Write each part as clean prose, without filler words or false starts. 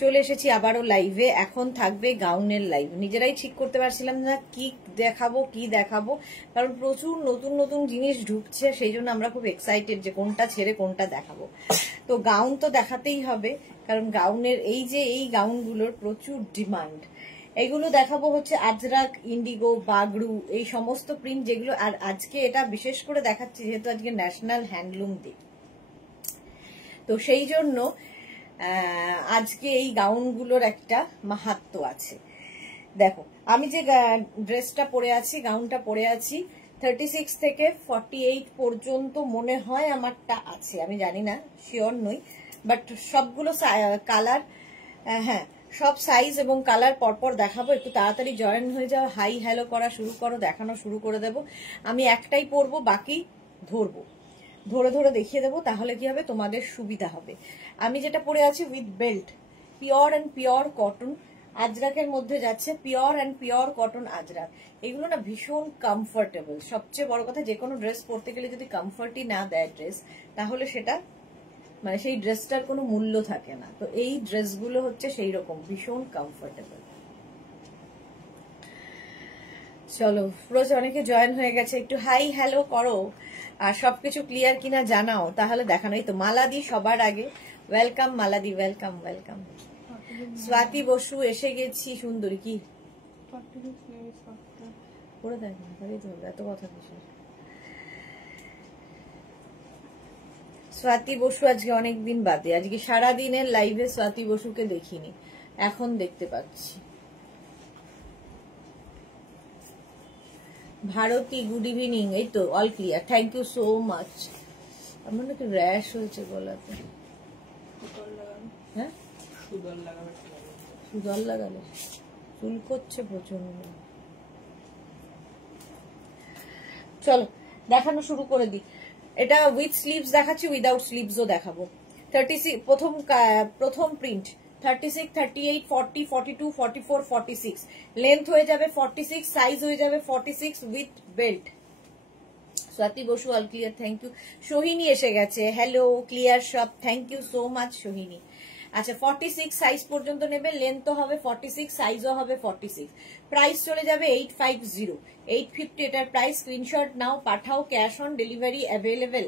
চলে এসেছি আবারও লাইভে। এখন থাকবে গাউনের লাইভ। নিজেরাই ঠিক করতে পারছিলাম না কি দেখাবো, কারণ প্রচুর নতুন নতুন জিনিস ঢুকছে, সেই জন্য আমরা খুব এক্সাইটেড যে কোনটা ছেড়ে কোনটা দেখাবো। তো গাউন তো দেখাতেই হবে, কারণ গাউনের এই গাউনগুলোর প্রচুর ডিমান্ড। এগুলো দেখাবো হচ্ছে আজরাক, ইন্ডিগো, বাগড়ু, এই সমস্ত প্রিন্ট যেগুলো। আর আজকে এটা বিশেষ করে দেখাচ্ছি যেহেতু আজকে ন্যাশনাল হ্যান্ডলুম ডে, তো সেই জন্য আজকে এই গাউনগুলোর একটা মাহাত্ম্য আছে। দেখো, আমি যে ড্রেসটা পরে আছি, গাউনটা পরে আছি, 36 থেকে 48 পর্যন্ত মনে হয় আমারটা আছে, আমি জানি না, শিওর নই, বাট সবগুলো কালার, হ্যাঁ সব সাইজ এবং কালার পরপর দেখাবো। একটু তাড়াতাড়ি জয়েন হয়ে যাও, হাই হ্যালো করা শুরু করো, দেখানো শুরু করে দেবো। আমি একটাই পরবো, বাকি ধরবো, ধরে ধরে দেখিয়ে দেবো, তাহলে কি হবে তোমাদের সুবিধা হবে। আমি যেটা পরে আছি with belt, pure and pure cotton আজরাকের মধ্যে যাচ্ছে, pure and pure cotton Ajrak. এগুলো না ভীষণ কমফোর্টেবল। সবচেয়ে বড় কথা, যে কোনো ড্রেস পরতে গেলে যদি কমফোর্টই না দেয় ড্রেস, তাহলে সেটা মানে সেই ড্রেসটার কোনো মূল্য থাকে না। তো এই ড্রেসগুলো হচ্ছে সেই রকম ভীষণ কমফোর্টেবল। চলো, রোজ অনেকে জয়েন হয়ে গেছে, একটু হাই হ্যালো করো আর সবকিছু ক্লিয়ার কিনা জানাও, তাহলে দেখানো। এই তো মালাদি সবার আগে, ওয়েলকাম মালাদি, ওয়েলকাম ওয়েলকাম। স্বাতি বসু এসে গেছি, সুন্দরী কি করে দেখ না, এত কথা কিসের। স্বাতি বসু আজকে অনেকদিন বাদে, আজকে সারাদিনের লাইভে স্বাতি বসুকে দেখিনি, এখন দেখতে পাচ্ছি। ভারতী গুড ইভিনিং, এই তো all clear, thank you so much. আমার নাকি র্যাশ হয়েছে গলাতে, হ্যাঁ সুদল লাগালে চুল করছে প্রচন্ড। চলো দেখানো শুরু করে দিই। এটা উইথ স্লিভস দেখাচ্ছি, উইদাউট স্লিভসও দেখাবো। 36 প্রথম প্রিন্ট 36, 38, 40, 42, 44, 46, লেন্থ হয়ে যাবে 46, সাইজ হয়ে যাবে 46 with belt. Swati Basu all clear, thank you. Sohini এসে গেছে, হ্যালো ক্লিয়ার সব, thank you so much Sohini. আচ্ছা, 46 সাইজ পর্যন্ত নেবে, লেন্থ হবে 46, সাইজও হবে 46। প্রাইস চলে যাবে 850, 850 এটার প্রাইস। স্ক্রিনশট নাও, পাঠাও, cash on delivery available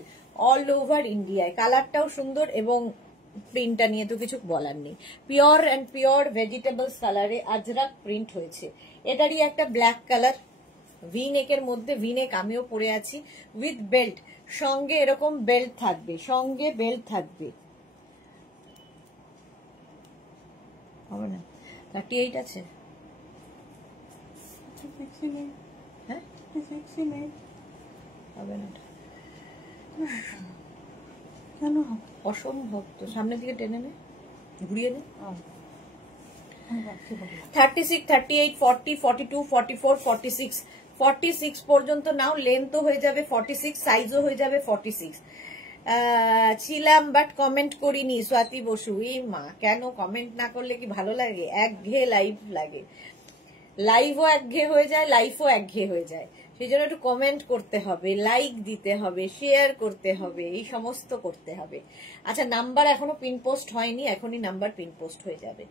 all over ইন্ডিয়ায়। কালারটাও সুন্দর এবং প্রিন্টটা নিয়ে তো কিছু বলার নেই। পিওর অ্যান্ড পিওর ভেজিটেবলস কালারে আজরাক প্রিন্ট হয়েছে। এটারই একটা ব্ল্যাক কালার, ভি নেকের মধ্যে, ভি নেক আমিও পরে আছি, উইথ বেল্ট। সঙ্গে এরকম বেল্ট থাকবে, সঙ্গে বেল্ট থাকবে। হবে না 38 আছে, হ্যাঁ হবে না, কেন অসম্ভব তো। সামনের দিকে টেনে নে, ঘুরিয়ে নে। 36, 38, 40, 42, 44, 46, 46 পর্যন্ত নাও, লেন্থও হয়ে যাবে 46, সাইজও হয়ে যাবে 46। ছিলাম বাট কমেন্ট করিনি, স্বাতি বসু। এই মা, কেন কমেন্ট না করলে কি ভালো লাগে? একঘেয়ে লাইভ লাগে, লাইভও একঘেয়ে হয়ে যায়, লাইফও একঘেয়ে হয়ে যায়। সেই জন্য একটু কমেন্ট করতে হবে, লাইক দিতে হবে, শেয়ার করতে হবে, এই সমস্ত করতে হবে। আচ্ছা, নাম্বার এখনো পিন পোস্ট হয়নি, এখনই নাম্বার পিন পোস্ট হয়ে যাবে।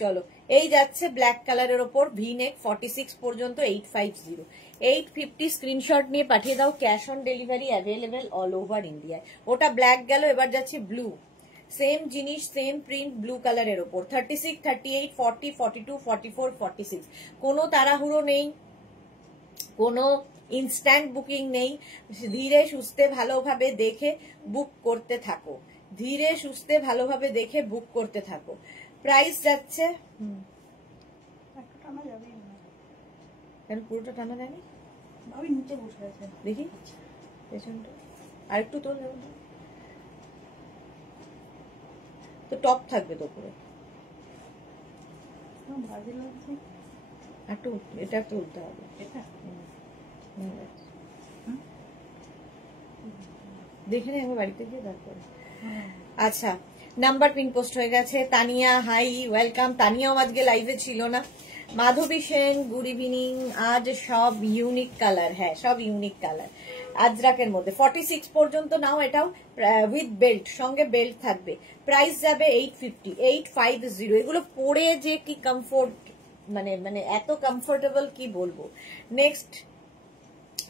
চলো, এই যাচ্ছে ব্ল্যাক কালারের ওপর, ভি নেক, 46 পর্যন্ত 850, 850 স্ক্রিনশট নিয়ে পাঠিয়ে দাও, cash on delivery available all over ইন্ডিয়ায়। ওটা ব্ল্যাক গেল, এবার যাচ্ছে ব্লু, সেম জিনিস, সেম প্রিন্ট, ব্লু কালারের ওপর, 36, 38, 40, 42, 44, 46। কোনো তাড়াহুড়ো নেই, কোনো ইনস্ট্যান্ট বুকিং নেই, ধীরে সুস্থে ভালোভাবে দেখে বুক করতে থাকো, ধীরে সুস্থে ভালোভাবে দেখে বুক করতে থাকো। প্রাইস যাচ্ছে, কেন পুরোটা টানা যায়নি? নিচে বসে আছে, দেখি পেছনটা আর একটু তোল, তো টপ থাকবে তো পুরো, একটু এটা একটু উঠতে হবে, দেখে নে আমার বাড়িতে গিয়ে তারপরে। আচ্ছা, নাম্বার পিন পোস্ট হয়ে গেছে। Tania high, welcome. তানিয়াও আজকে লাইভে ছিল না। মাধবী সেন গুড ইভিনিং। আজ সব ইউনিক কালার, হ্যাঁ সব ইউনিক কালার। আজরাকের মধ্যে 46 পর্যন্ত নাও, এটাও উইথ বেল্ট, সঙ্গে বেল্ট থাকবে। প্রাইস যাবে 850, 850। এগুলো পরে যে কি কমফোর্ট, মানে মানে এত কমফোর্টেবল কি বলবো। নেক্সট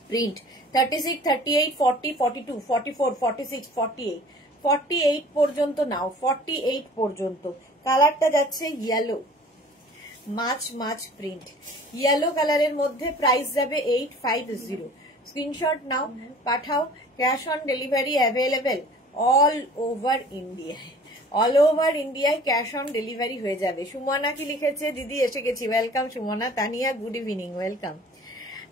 প্রিন্ট 36, 38, 40, 42, 44, 46, 48, 48 পর্যন্ত নাও, 48 পর্যন্ত। কালারটা যাচ্ছে ইয়েলো, মাছ প্রিন্ট, ইয়েলো কালারের মধ্যে। প্রাইস যাবে 850। স্ক্রিনশট নাও, পাঠাও। Cash on delivery available all over ইন্ডিয়ায়, অল ওভার ইন্ডিয়ায় ক্যাশ অন ডেলিভারি হয়ে যাবে। সুমনা কি লিখেছে? দিদি এসে গেছি, welcome Sumana. Tania good evening, welcome.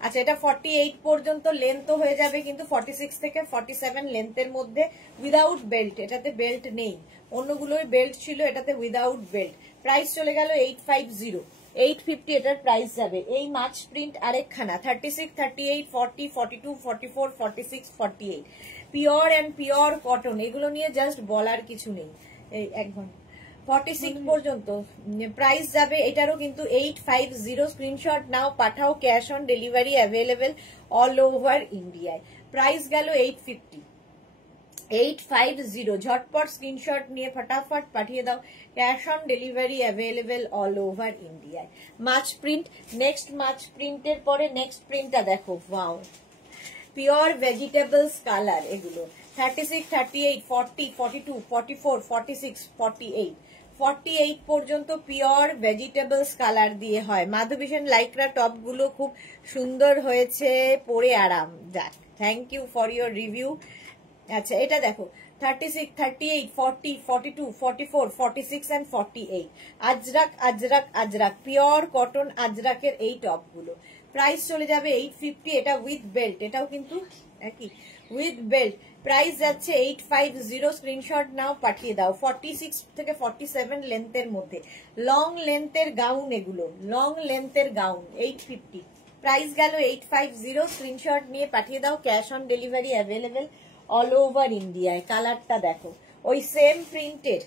আচ্ছা, এটা 48 পর্যন্ত লেন্থ হয়ে যাবে, কিন্তু 46 থেকে 47 লেন্থের মধ্যে উইদাউট বেল্ট। এটাতে বেল্ট নেই, অন্যগুলোর বেল্ট ছিল, এটাতে উইদাউট বেল্ট। প্রাইস চলে গেল 850, 850 এটার প্রাইস যাবে। এই মাছ প্রিন্ট আরেকখানা 36, 38, 40, 42, 44, 46, 48, পিওর অ্যান্ড পিওর কটন। এগুলো নিয়ে জাস্ট বলার কিছু নেই। এই একদম 46 পর্যন্ত প্রাইস যাবে। এটারও কিন্তু 850। স্ক্রিনশট নাও, পাঠাও। Cash on delivery available all over ইন্ডিয়ায়। প্রাইস গেল 850, 850। ঝটপট স্ক্রিনশট নিয়ে ফটাফট পাঠিয়ে দাও। Cash on delivery available all over ইন্ডিয়ায়। মাছ প্রিন্ট। নেক্সট মাছ প্রিন্টের পরে নেক্সট প্রিন্টটা দেখো, ওয়াও, পিওর ভেজিটেবলস কালার। এগুলো 36, 38, 40, 42, 44, 46, 48, 48 পর্যন্ত পিওর ভেজিটেবলস কালার দিয়ে হয়। মাধবীশন লাইক্রা টপ গুলো খুব সুন্দর হয়েছে, পরে আরাম। যাক, thank you for your review. আচ্ছা, এটা দেখো 36, 38, 40, 42, 44, 46 and 48। Ajrak Ajrak Ajrak, pure cotton আজরাকের এই টপ গুলো। প্রাইস চলে যাবে 850। এটা উইথ বেল্ট, এটাও কিন্তু একই উইথ বেল্ট। প্রাইস যাচ্ছে 850। স্ক্রিনশট নাও, পাঠিয়ে দাও। 46 থেকে 47 লেন্থের মধ্যে লং লেন্থের গাউন, এগুলো লং লেন্থের গাউন। 850, প্রাইস গেল 850। স্ক্রিনশট নিয়ে পাঠিয়ে দাও। Cash on delivery available all over ইন্ডিয়ায়। কালারটা দেখো, ওই সেম প্রিন্টের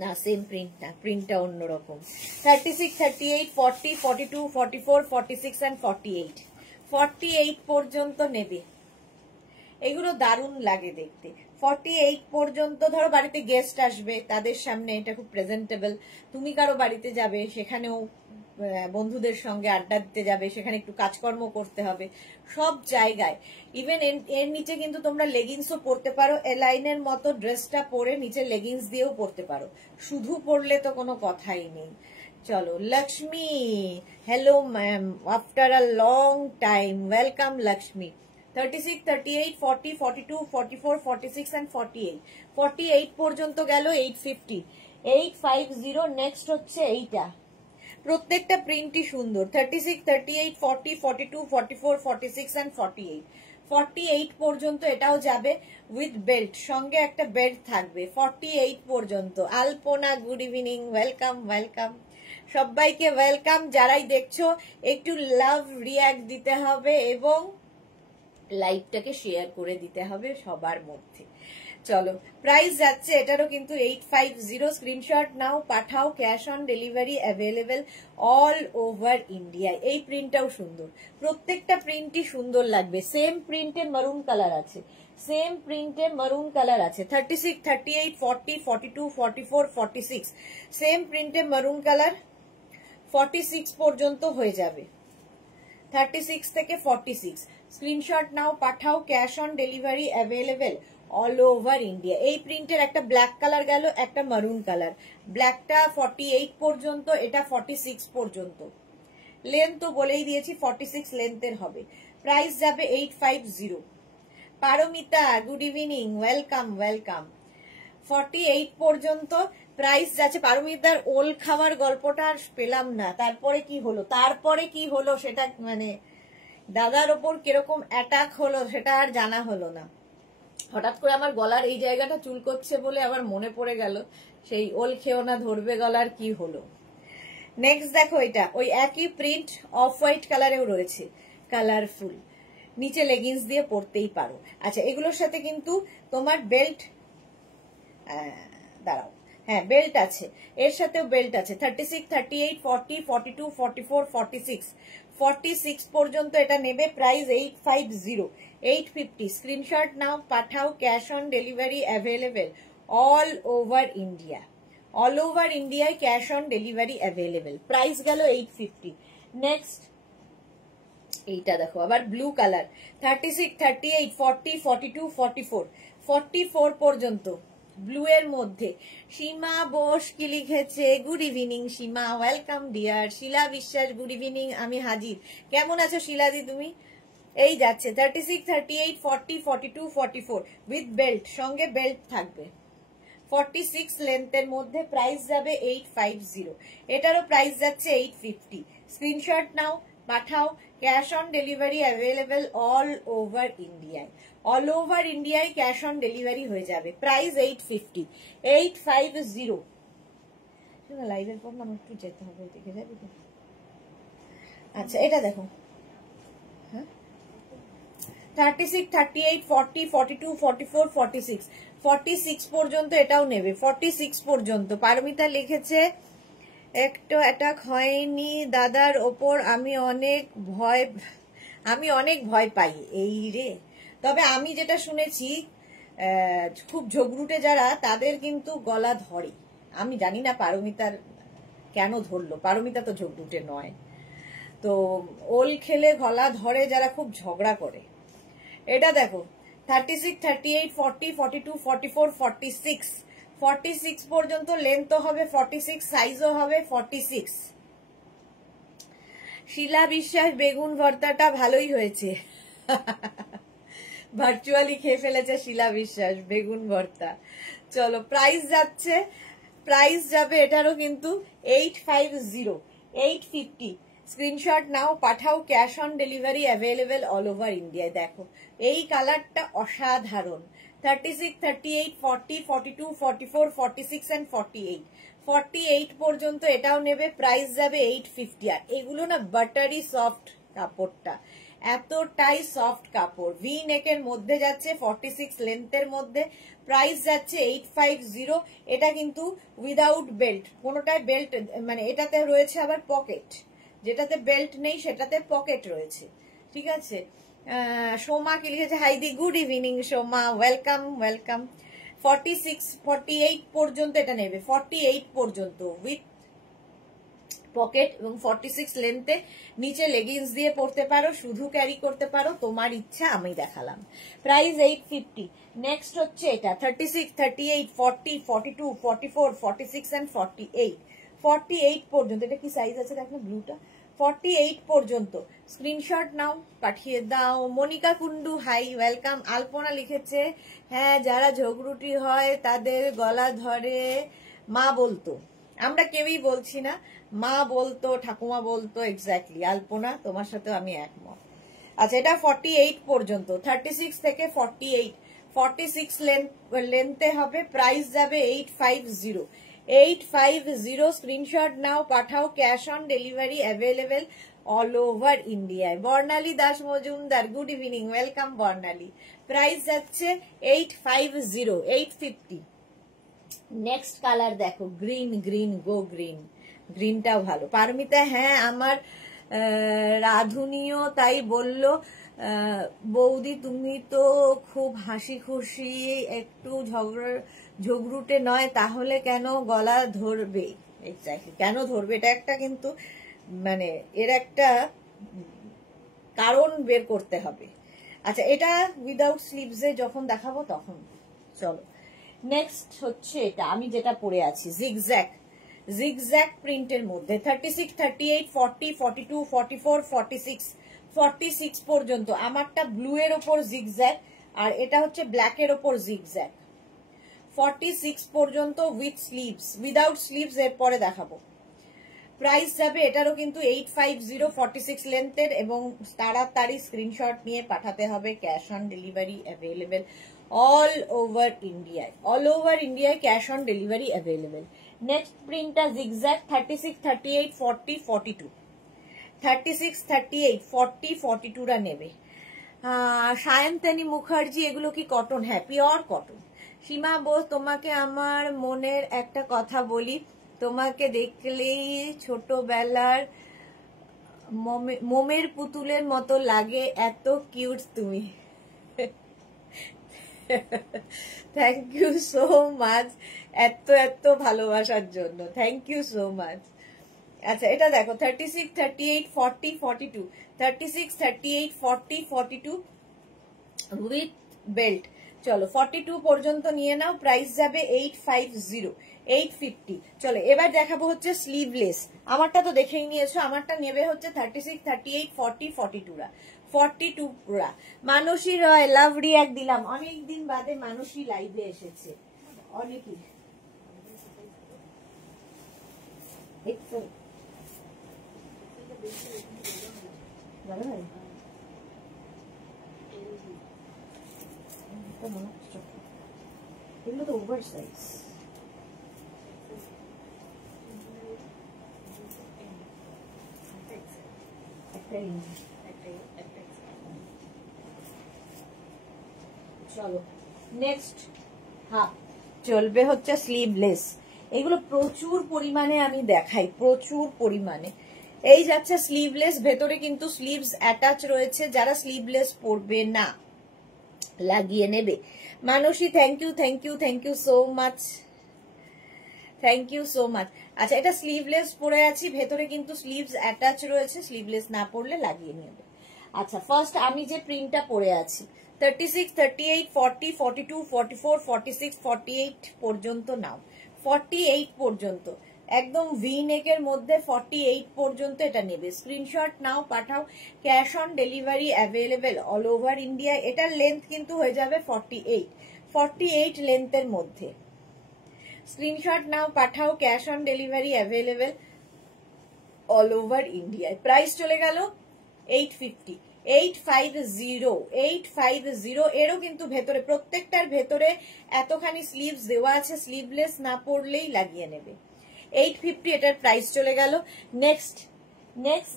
না, সেম প্রিন্ট না, প্রিন্টটা অন্যরকম। 36, 38, 40, 42, 44, 46 and 48, 48 পর্যন্ত নেবে। এগুলো দারুণ লাগে দেখতে। 48 পর্যন্ত, ধরো বাড়িতে গেস্ট আসবে, তাদের সামনে এটা খুব প্রেজেন্টেবল। তুমি কারো বাড়িতে যাবে, সেখানেও বন্ধুদের সঙ্গে আড্ডা দিতে যাবে, সেখানে একটু কাজকর্ম করতে হবে, সব জায়গায়। ইভেন এর নিচে কিন্তু তোমরা লেগিংসও পরতে পারো। এলাইনের মতো ড্রেসটা পরে নিচে লেগিংস দিয়েও পরতে পারো। শুধু পরলে তো কোনো কথাই নেই। চলো, Lakshmi, hello ma'am, after a long time, welcome Lakshmi. 36, 38, 40, 42, 44, 46 and 48, 48 পর্যন্ত গেল 850, 850। নেক্সট হচ্ছে এইটা, প্রত্যেকটা প্রিন্টই সুন্দর। 36, 38, 40, 42, 44, 46 and 48, 48 পর্যন্ত এটাও যাবে উইথ বেল্ট, সঙ্গে একটা বেল্ট থাকবে। 48 পর্যন্ত। আলপনা গুড ইভিনিং, ওয়েলকাম ওয়েলকাম, সবাইকে ওয়েলকাম। যারাই দেখছো একটু লাভ রিয়াক্ট দিতে হবে এবং লাইভটাকে শেয়ার করে দিতে হবে সবার মধ্যে। চলো, প্রাইস যাচ্ছে এটারও কিন্তু 850। স্ক্রিনশট নাও, পাঠাও। Cash on delivery available all over ইন্ডিয়ায়। এই প্রিন্টটাও সুন্দর, প্রত্যেকটা প্রিন্টই সুন্দর লাগবে। সেম প্রিন্টে মারুন কালার আছে, সেম প্রিন্টে মারুন কালার আছে। 36, 38, 40, 42, 44, 46, সেম প্রিন্টে মারুন কালার। 46 পর্যন্ত হয়ে যাবে, 36 থেকে 46। স্ক্রিনশট নাও, পাঠাও। Cash on delivery available all over India. এই প্রিন্টের একটা ব্ল্যাক কালার গেল, একটা মারুন কালার। ব্ল্যাকটা 48 পর্যন্ত, এটা 46 পর্যন্ত। লেন্থ তো বলেই দিয়েছি 46 লেন্থের হবে। প্রাইস যাবে 850। Paramita good evening, welcome welcome. 48 পর্যন্ত প্রাইস যাচ্ছে। পারমিতার ওল খাওয়ার গল্পটা আর পেলাম না, তারপরে কি হলো সেটা, মানে দাদার ওপর কিরকম অ্যাটাক হলো সেটা আর জানা হলো না। হঠাৎ করে আমার গলার এই জায়গাটা চুলকোচ্ছে বলে আবার মনে পড়ে গেল, সেই ওল খেও না ধরবে গলার, কি হলো। নেক্সট দেখো, এটা ওই একই প্রিন্ট, অফ হোয়াইট কালারেও রয়েছে, কালারফুল। নিচে লেগিংস দিয়ে পরতেই পারো। আচ্ছা, এগুলোর সাথে কিন্তু তোমার বেল্ট, দাঁড়াও, হ্যাঁ বেল্ট আছে, এর সাথেও বেল্ট আছে। 36, 38, 40, 42, 44, 46, 46 পর্যন্ত এটা নেবে। প্রাইস 850, 850 স্ক্রিনশট নাও, পাঠাও, cash on delivery available all over India. All over ইন্ডিয়ায় cash on delivery available. Price গেল 850। নেক্সট এইটা দেখো আবার ব্লু কালার, 36, 38, 40, 42, 44, 44 পর্যন্ত ব্লু এর মধ্যে। সীমা বোস কি লিখেছে, গুড ইভিনিং সীমা, ওয়েলকাম ডিয়ার। শিলা বিশ্বাস, গুড ইভিনিং, আমি হাজির। কেমন আছো শিলাদি তুমি? এই যাচ্ছে 36, 38, 40, 42, 44 উইথ বেল্ট, সঙ্গে বেল্ট থাকবে। 46 লেন্থের মধ্যে প্রাইস যাবে 850। এটারও প্রাইস যাচ্ছে 850। স্ক্রিনশট নাও, পাঠাও, cash on delivery available all over ইন্ডিয়ায়। অল ওভার ইন্ডিয়ায় ক্যাশ অন ডেলিভারি হয়ে যাবে। প্রাইস 850, 850। লাইভের পর না একটু যেতে হবে, দেখে যাবে তো। আচ্ছা এটা দেখো, 36, 38, 40, 42, 44, 46, 46 পর্যন্ত এটাও নেবে। 46 পর্যন্ত। পারমিতা লিখেছে একটু অ্যাটাক হয়নি দাদার ওপর, আমি অনেক ভয় পাই এই রে। তবে আমি যেটা শুনেছি খুব ঝগড়ুটে যারা, তাদের কিন্তু গলা ধরে। আমি জানি না পারমিতার কেন ধরলো, পারমিতা তো ঝগড়ুটে নয়। তো ওল খেলে গলা ধরে যারা খুব ঝগড়া করে। এটা দেখো 36, 38, 40, 42, 44, 46, 46 পর্যন্ত লেন্থ হবে 46, সাইজও হবে 46। শিলা বিশ্বাস, বেগুন ভর্তাটা ভালোই হয়েছে। ভার্চুয়ালি খেয়ে ফেলেছে শিলা বিশ্বাস বেগুন ভর্তা। চলো প্রাইস যাচ্ছে, প্রাইস যাবে এটারও কিন্তু 850, 850। স্ক্রিনশট নাও, পাঠাও, cash on delivery available all over ইন্ডিয়ায়। দেখো এই কালারটা অসাধারণ। 36, 38, 40, 42, 44, 46 এন্ড 48, 48 পর্যন্ত এটাও নেবে। প্রাইস যাবে 850। আর এগুলো না বাটারি সফট কাপড়টা, এতটাই সফট কাপড়। ভি নেকের মধ্যে যাচ্ছে, 46 লেন্থের মধ্যে। প্রাইস যাচ্ছে 850। এটা কিন্তু উইদাউট বেল্ট, কোনোটায় বেল্ট মানে এটাতে রয়েছে আবার পকেট, যেটাতে বেল্ট নেই সেটাতে পকেট রয়েছে। ঠিক আছে। সোমা কি লিখেছে, হাইদি good evening Soma, welcome welcome. 46, 48 পর্যন্ত এটা নেবে। 48 পর্যন্ত উইথ পকেট এবং 46 লেন্থে। নিচে লেগিংস দিয়ে পরতে পারো, শুধু ক্যারি করতে পারো, তোমার ইচ্ছা। আমি দেখালাম। প্রাইস 850। নেক্সট হচ্ছে এটা 36, 38, 40, 42, 44, 46 এন্ড 48, 48 পর্যন্ত। এটা কি সাইজ আছে দেখো ব্লুটা। 48 পর্যন্ত স্ক্রিনশট নাও, পাঠিয়ে দাও। Monica Kundu hi, welcome. আলপনা লিখেছে হ্যাঁ যারা ঝগড়ুটি হয় তাদের গলা ধরে মা বলতো, আমরা কেউই বলছি না, মা বলতো, ঠাকুমা বলতো। এক্স্যাক্টলি আলপনা, তোমার সাথে আমি একমত। আচ্ছা এটা 48 পর্যন্ত, 36 থেকে 48, 46 লেন্থে হবে। প্রাইস যাবে 850, 850। স্ক্রিনশট নাও, পাঠাও, cash on delivery available all over ইন্ডিয়ায়। Barnali Das Majumdar, good evening, welcome Barnali. Price যাচ্ছে 850, 850। নেক্সট কালার দেখো, গ্রিন, গ্রিন গো গ্রিন। গ্রিনটাও ভালো। পারমিতা হ্যাঁ আমার রাধুনিও তাই বলল। বৌদি তুমি তো খুব হাসি খুশি, একটু ঝগড়ুটে নয়, তাহলে কেন গলা ধরবে? এক্স্যাক্টলি কেন ধরবে, এটা একটা কিন্তু মানে এর একটা কারণ বের করতে হবে। আচ্ছা এটা উইদাউট স্লিভসে যখন দেখাবো তখন। চলো নেক্সট হচ্ছে এটা, আমি যেটা পরে আছি জিগজ্যাগ, জিগজ্যাগ প্রিন্টের মধ্যে। 36, 38, 40, 42, 44, 46, 46 পর্যন্ত। আমারটা ব্লু এর ওপর জিগজ্যাগ, আর এটা হচ্ছে ব্ল্যাক এর ওপর জিগজ্যাগ। 46 পর্যন্ত উইথ স্লিভস, উইদাউট স্লিভস এর পরে দেখাবো। প্রাইস যাবে এটারও কিন্তু 850, 46 লেন্থের। এবং তাড়াতাড়ি স্ক্রিনশট নিয়ে পাঠাতে হবে। Cash on delivery available all over ইন্ডিয়ায়, অল ওভার ইন্ডিয়ায় cash on delivery available. Next প্রিন্টটা জিগজ্যাগ 36, 38, 40, 42, 36, 38, 40, 42টা নেবে। সায়ন্তনী মুখার্জি, এগুলো কি কটন? হ্যাঁ পিওর কটন। সীমা বোস, তোমাকে আমার মনের একটা কথা বলি, তোমাকে দেখলেই ছোটবেলার মোমের পুতুলের মতো লাগে, এত কিউট তুমি। থ্যাংক ইউ সো মাচ এত এত ভালোবাসার জন্য, থ্যাংক ইউ সো মাচ। আচ্ছা এটা দেখো 36, 38, 40, 42, 36, 38, 40, 42 উইথ বেল্ট। চলো 42 পর্যন্ত নিয়ে নাও, প্রাইস যাবে 850, 850। চলো এবার দেখাবো হচ্ছে স্লিভলেস। আমারটা তো দেখেই নিয়েছো, আমারটা নেবে হচ্ছে 36, 38, 40, 42 রা, 42 রা। মানসী রয় লাভ রিয়াক্ট দিলাম, অনেকদিন বাদে মানসী লাইভে এসেছে, অনেকই। এগুলো তো ওভার সাইজ। চলো নেক্সট হাফ চলবে হচ্ছে স্লিভলেস। এগুলো প্রচুর পরিমাণে আমি দেখাই, প্রচুর পরিমাণে। এই যাচ্ছে স্লিভলেস, ভেতরে কিন্তু স্লিভস অ্যাটাচ রয়েছে, যারা স্লিভলেস পরবে না লাগিয়ে নেবে। Manasi thank you, thank you, thank you so much, thank you so much. আচ্ছা এটা স্লিভলেস পরে আছি, ভেতরে কিন্তু স্লিভস অ্যাটাচ রয়েছে, স্লিভলেস না পরলে লাগিয়ে নেবে। আচ্ছা ফার্স্ট আমি যে প্রিন্টটা পরে আছি 36, 38, 40, 42, 44, 46, 48 পর্যন্ত নাও, 48 পর্যন্ত একদম ভি নেকের মধ্যে 48 পর্যন্ত এটা নেবে। স্ক্রিনশট নাও, পাঠাও, cash on delivery available all over India. এটার লেন্থ কিন্তু হয়ে যাবে 48, 48 লেন্থের মধ্যে। স্ক্রিনশট নাও, পাঠাও, cash on delivery available all over India. Price চলে গেল 850, 850, 850। এরও কিন্তু ভেতরে প্রত্যেকটার ভেতরে এতখানি স্লিভস দেওয়া আছে, স্লিভলেস না পরলেই লাগিয়ে নেবে। 850 এটার প্রাইস চলে গেল। নেক্সট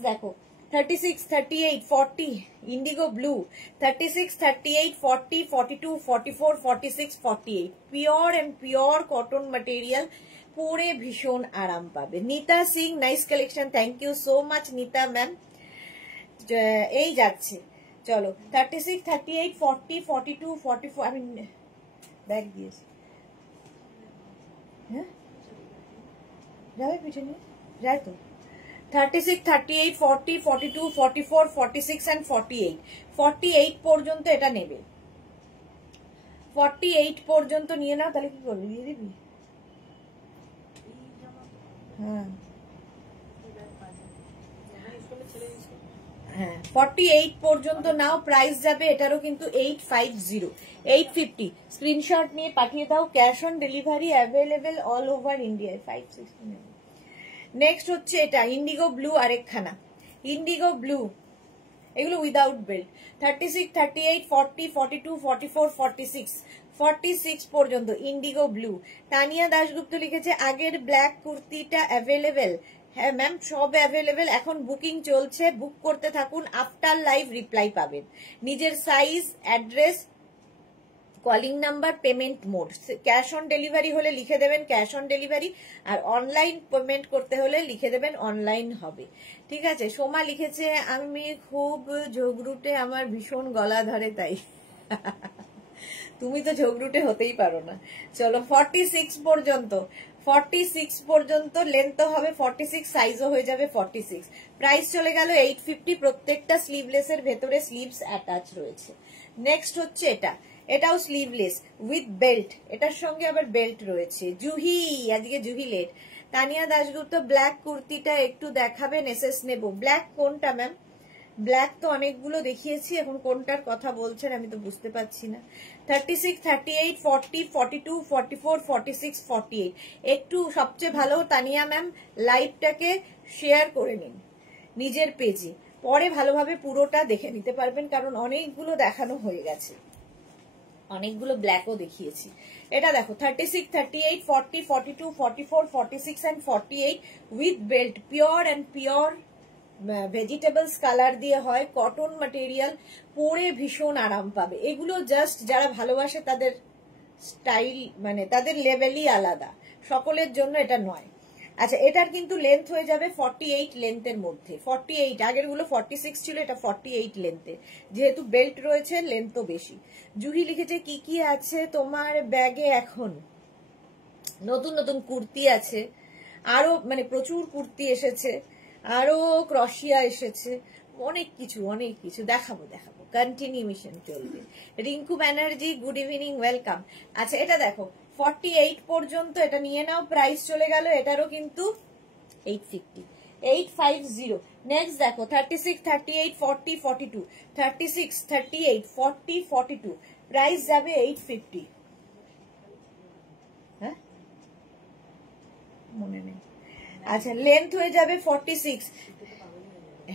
দেখো 36, 38, 40 indigo blue, 36, 38, 40, 42, 44, 46, 48 pure and pure cotton material, পরে ভীষণ আরাম পাবে। Nita Singh nice collection, thank you so much Nita ma'am. এই যাচ্ছে চলো 36, 38, 40, 42, 44 আমি ব্যাগ দিয়েছি, হ্যাঁ যাবে পিছনে যায় তো। 36, 38, 40, 42, 44, 46 and 48, 48 পর্যন্ত এটা নেবে। 48 পর্যন্ত নিয়ে নাও, তাহলে কি করবি, দিয়ে দিবি? হ্যাঁ হ্যাঁ 48 পর্যন্ত নাও, প্রাইস যাবে এটারও কিন্তু 850, 850। স্ক্রিনশট নিয়ে পাঠিয়ে দাও, cash on delivery available all over India. 560। Next হচ্ছে এটা ইন্ডিগো ব্লু, আরেকখানা ইন্ডিগো ব্লু, এগুলো উইদাউট বেল্ট। 36, 38, 40, 42, 44, 46, 46 পর্যন্ত ইন্ডিগো ব্লু। তানিয়া দাশগুপ্ত লিখেছে আগের ব্ল্যাক কুর্তিটা অ্যাভেলেবেল। হ্যাঁ ম্যাম সব অ্যাভেলেবেল, এখন বুকিং চলছে, বুক করতে থাকুন, আফটার লাইভ রিপ্লাই পাবেন। নিজের size, address, calling number, payment mode, cash on delivery হলে লিখে দেবেন ক্যাশ অন ডেলিভারি, আর অনলাইন পেমেন্ট করতে হলে লিখে দেবেন অনলাইন হবে। ঠিক আছে, সোমা লিখেছে আমি খুব ঝগড়ুটে, আমার ভীষণ গলা ধরে তাই। তুমি তো ঝগড়ুটে হতেই পারো না। চলো 46 পর্যন্ত, 46 পর্যন্ত লেন্থ হবে 46, সাইজও হয়ে যাবে 46। প্রাইস চলে গেল 850। প্রত্যেকটা স্লিভলেসের ভেতরে স্লিভস অ্যাটাচ রয়েছে। নেক্সট হচ্ছে এটা, এটাও স্লিভলেস উইথ বেল্ট, এটার সঙ্গে আবার বেল্ট রয়েছে। জুহি, আজকে জুহি লেট। তানিয়া দাশগুপ্ত ব্ল্যাক কুর্তিটা একটু দেখাবেন, এসএস নেব। ব্ল্যাক কোনটা ম্যাম? ব্ল্যাক তো অনেকগুলো দেখিয়েছি, এখন কোনটার কথা বলছেন আমি তো বুঝতে পারছি না। 36, 38, 40, 42, 44, 46, 48। একটু সবচেয়ে ভালো তানিয়া ম্যাম লাইভটাকে শেয়ার করে নিন নিজের পেজে, পরে ভালোভাবে পুরোটা দেখে নিতে পারবেন, কারণ অনেকগুলো দেখানো হয়ে গেছে, অনেকগুলো ব্ল্যাকও দেখিয়েছি। এটা দেখো 36, 38, 40, 42, 44, 46 and 48 with belt, pure and pure vegetables colour দিয়ে হয়, কটন ম্যাটেরিয়াল, পরে ভীষণ আরাম পাবে। এগুলো জাস্ট যারা ভালোবাসে তাদের স্টাইল, মানে তাদের লেভেলই আলাদা, সকলের জন্য এটা নয়। আচ্ছা এটার কিন্তু লেন্থ হয়ে যাবে 48 লেন্থের মধ্যে, 48, আগের গুলো 46 ছিল, এটা 48 লেন্থের, যেহেতু বেল্ট রয়েছে লেন্থও বেশি। জুহি লিখেছে কি কি আছে তোমার ব্যাগে এখন? নতুন নতুন কুর্তি আছে, আরো মানে প্রচুর কুর্তি এসেছে, আরো ক্রশিয়া এসেছে, অনেক কিছু দেখাবো কন্টিনিউশন চলবে। Rinku Banerjee good evening, welcome. আচ্ছা এটা দেখো 48 পর্যন্ত এটা নিয়ে নাও, প্রাইস চলে গেল এটারও কিন্তু 850, 850। নেক্সট দেখো 36, 38, 40, 42, 36, 38, 40, 42, প্রাইস যাবে 850। হ্যাঁ মনে নেই। আচ্ছা লেন্থ হয়ে যাবে 46।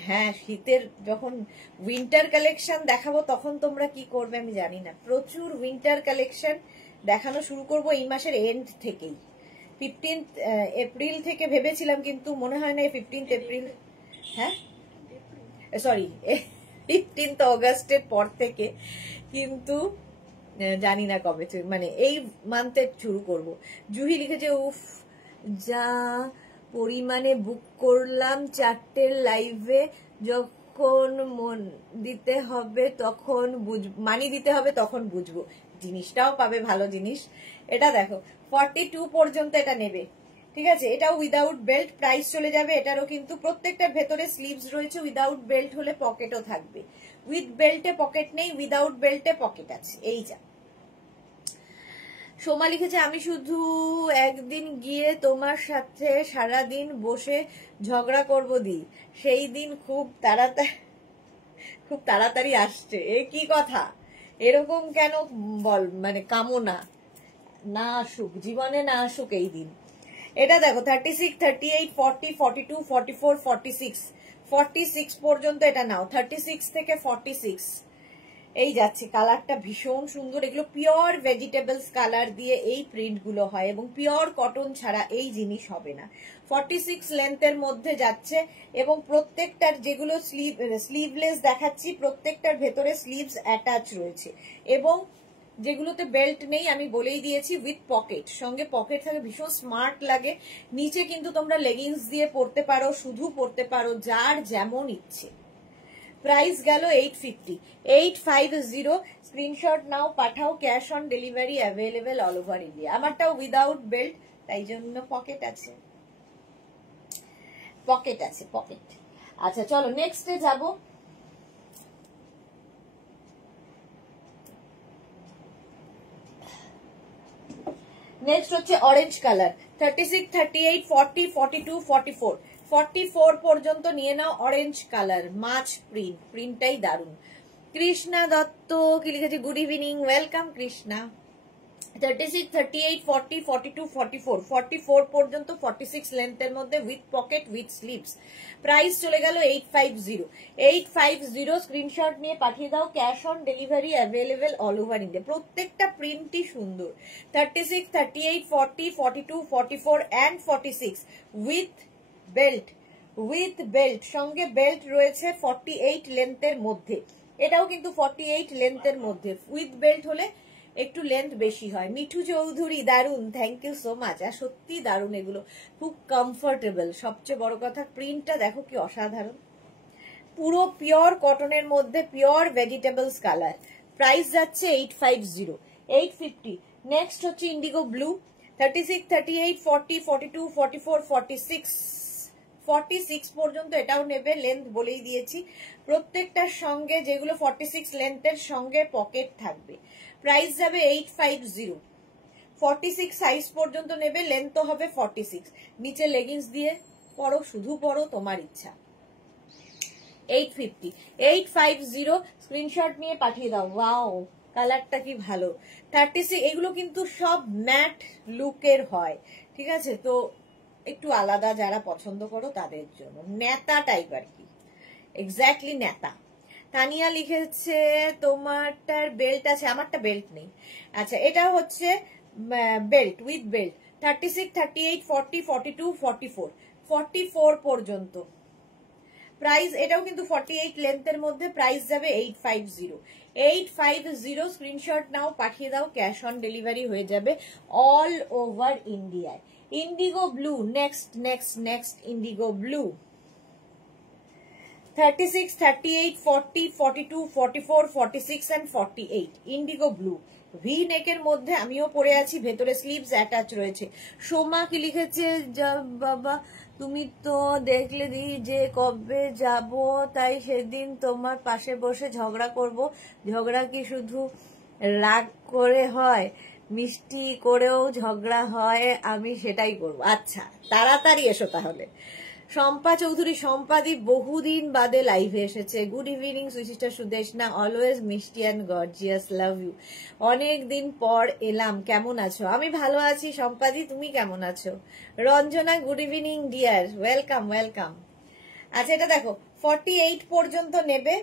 হ্যাঁ শীতের যখন উইন্টার কালেকশন দেখাবো তখন তোমরা কি করবে আমি জানি না, প্রচুর উইন্টার কালেকশন দেখানো শুরু করব এই মাসের এন্ড থেকেই। 15 এপ্রিল থেকে ভেবেছিলাম, কিন্তু মনে হয় না 15 এপ্রিল, হ্যাঁ সরি 15 অগাস্টের পর থেকে, কিন্তু জানি না কবে, মানে এই মান্থে শুরু করব। জুহি লিখেছে উফ যা পরিমাণে বুক করলাম 4টের লাইভে, যখন মন দিতে হবে তখন মানি দিতে হবে তখন বুঝবো, জিনিসটাও পাবে ভালো জিনিস। এটা দেখো 42 পর্যন্ত এটা নেবে, ঠিক আছে, এটাও উইদাউট বেল্ট, প্রাইস চলে যাবে এটারও কিন্তু প্রত্যেকটার ভেতরে স্লিভস রয়েছে, উইদাউট বেল্ট হলে পকেটও থাকবে, উইথ বেল্টে পকেট নেই, উইদাউট বেল্টে পকেট আছে, এই যা। সোমা লিখেছে আমি শুধু একদিন গিয়ে তোমার সাথে সারাদিন বসে ঝগড়া করব দি, সেই দিন খুব তাড়াতাড়ি আসছে। এ কি কথা, এরকম কেন বল, মানে কামনা না আসুক জীবনে, না আসুক এই দিন। এটা দেখো 36, 38, 40, 42, 44, 46, 46 পর্যন্ত এটা নাও, 36 থেকে 46 এই যাচ্ছে। কালারটা ভীষণ সুন্দর, এগুলো পিওর ভেজিটেবলস কালার দিয়ে এই প্রিন্ট গুলো হয় এবং পিওর কটন ছাড়া এই জিনিস হবে না। 46 লেন্থের মধ্যে যাচ্ছে এবং প্রত্যেকটার যেগুলো স্লিভলেস দেখাচ্ছি প্রত্যেকটার ভেতরে স্লিভস অ্যাটাচ রয়েছে এবং যেগুলোতে বেল্ট নেই আমি বলেই দিয়েছি উইথ পকেট, সঙ্গে পকেট থাকে, ভীষণ স্মার্ট লাগে। নিচে কিন্তু তোমরা লেগিংস দিয়ে পরতে পারো, শুধু পরতে পারো, যার যেমন ইচ্ছে। প্রাইস গেল 850, 850। স্ক্রিনশট নাও, পাঠাও, cash on delivery available all over India. আমারটাও উইদাউট বেল্ট, তাই জন্য পকেট আছে। আচ্ছা চলো নেক্সটে যাব। নেক্সট হচ্ছে অরেঞ্জ কালার, 36, 38, 40, 42, 44, 44 পর্যন্ত নিয়ে নাও। অরেঞ্জ কালার মাছ প্রিন্টটাই দারুন। কৃষ্ণা দত্ত কি লিখেছে গুড ইভিনিং, ওয়েলকাম কৃষ্ণা। 36, 38, 40, 42, 44, 44 পর্যন্ত 46 লেন্থের মধ্যে with pocket with sleeves. Price চলে গেল 850, 850। স্ক্রিনশট নিয়ে পাঠিয়ে দাও, cash on delivery available all over India. প্রত্যেকটা প্রিন্টই সুন্দর। 36, 38, 40, 42, 44 and 46 উইথ বেল্ট, সঙ্গে বেল্ট রয়েছে 48 লেন্থের মধ্যে, এটাও কিন্তু 48 লেন্থের মধ্যে, উইথ বেল্ট হলে একটু লেন্থ বেশি হয়। মিঠু চৌধুরী দারুন, থ্যাংক ইউ সো মাচ। আর সত্যি দারুন, এগুলো খুব কমফোর্টেবল, সবচেয়ে বড় কথা প্রিন্টটা দেখো কি অসাধারণ, পুরো পিওর কটনের মধ্যে পিওর ভেজিটেবলস কালার। প্রাইস যাচ্ছে 850, 850। নেক্সট হচ্ছে ইন্ডিগো ব্লু, 36, 38, 40, 42, 44, 46, 46 পর্যন্ত এটাও নেবে, লেন্থ বলেই দিয়েছি। প্রত্যেকটার সঙ্গে যেগুলো 46 লেন্থের সঙ্গে পকেট থাকবে। প্রাইস যাবে 850, 46 সাইজ পর্যন্ত নেবে, লেন্থ হবে 46, নিচে লেগিংস দিয়ে পরো, শুধু পরো, তোমার ইচ্ছা। 850, 850। স্ক্রিনশট নিয়ে পাঠিয়ে দাও। ওয়াও কালারটা কি ভালো। 36 এগুলো কিন্তু সব ম্যাট লুকের হয়, ঠিক আছে, তো একটু আলাদা যারা পছন্দ করো তাদের জন্য, নেতা টাইপ আর কি, এক্স্যাক্টলি নেতা। তানিয়া লিখেছে তোমারটার বেল্ট আছে, আমারটা বেল্ট নেই। আচ্ছা এটা হচ্ছে বেল্ট উইথ বেল্ট, 36, 38, 40, 42, 44, 44 পর্যন্ত। প্রাইস এটাও কিন্তু 48 লেন্থের মধ্যে, প্রাইস যাবে 850, 850। স্ক্রিনশট নাও, পাঠিয়ে দাও, ক্যাশ অন ডেলিভারি হয়ে যাবে অল ওভার ইন্ডিয়ায়। Indigo blue, next next next Indigo blue. 36, 38, 40, 42, 44, 46 and 48 Indigo blue. V নেকের মধ্যে আমিও পরে আছি, ভেতরে স্লিভস অ্যাটাচ রয়েছে। সোমা কি লিখেছে, বাবা তুমি তো দেখলে দি যে কবে যাব, তাই সেদিন তোমার পাশে বসে ঝগড়া করব। ঝগড়া কি শুধু রাগ করে হয়, মিষ্টি করেও ঝগড়া হয়, আমি সেটাই করব। আচ্ছা তাড়াতাড়ি এসো তাহলে। শম্পা চৌধুরী, সম্পাদি বহুদিন বাদে লাইভে এসেছে। গুড ইভিনিং সুচিষ্টা সুদেশনা, অলওয়েজ মিষ্টি অ্যান্ড গর্জিয়াস, লাভ ইউ। অনেক দিন পর এলাম, কেমন আছো? আমি ভালো আছি সম্পাদি, তুমি কেমন আছো? Ranjana, good evening deer, welcome welcome. আচ্ছা এটা দেখো 48 পর্যন্ত নেবে,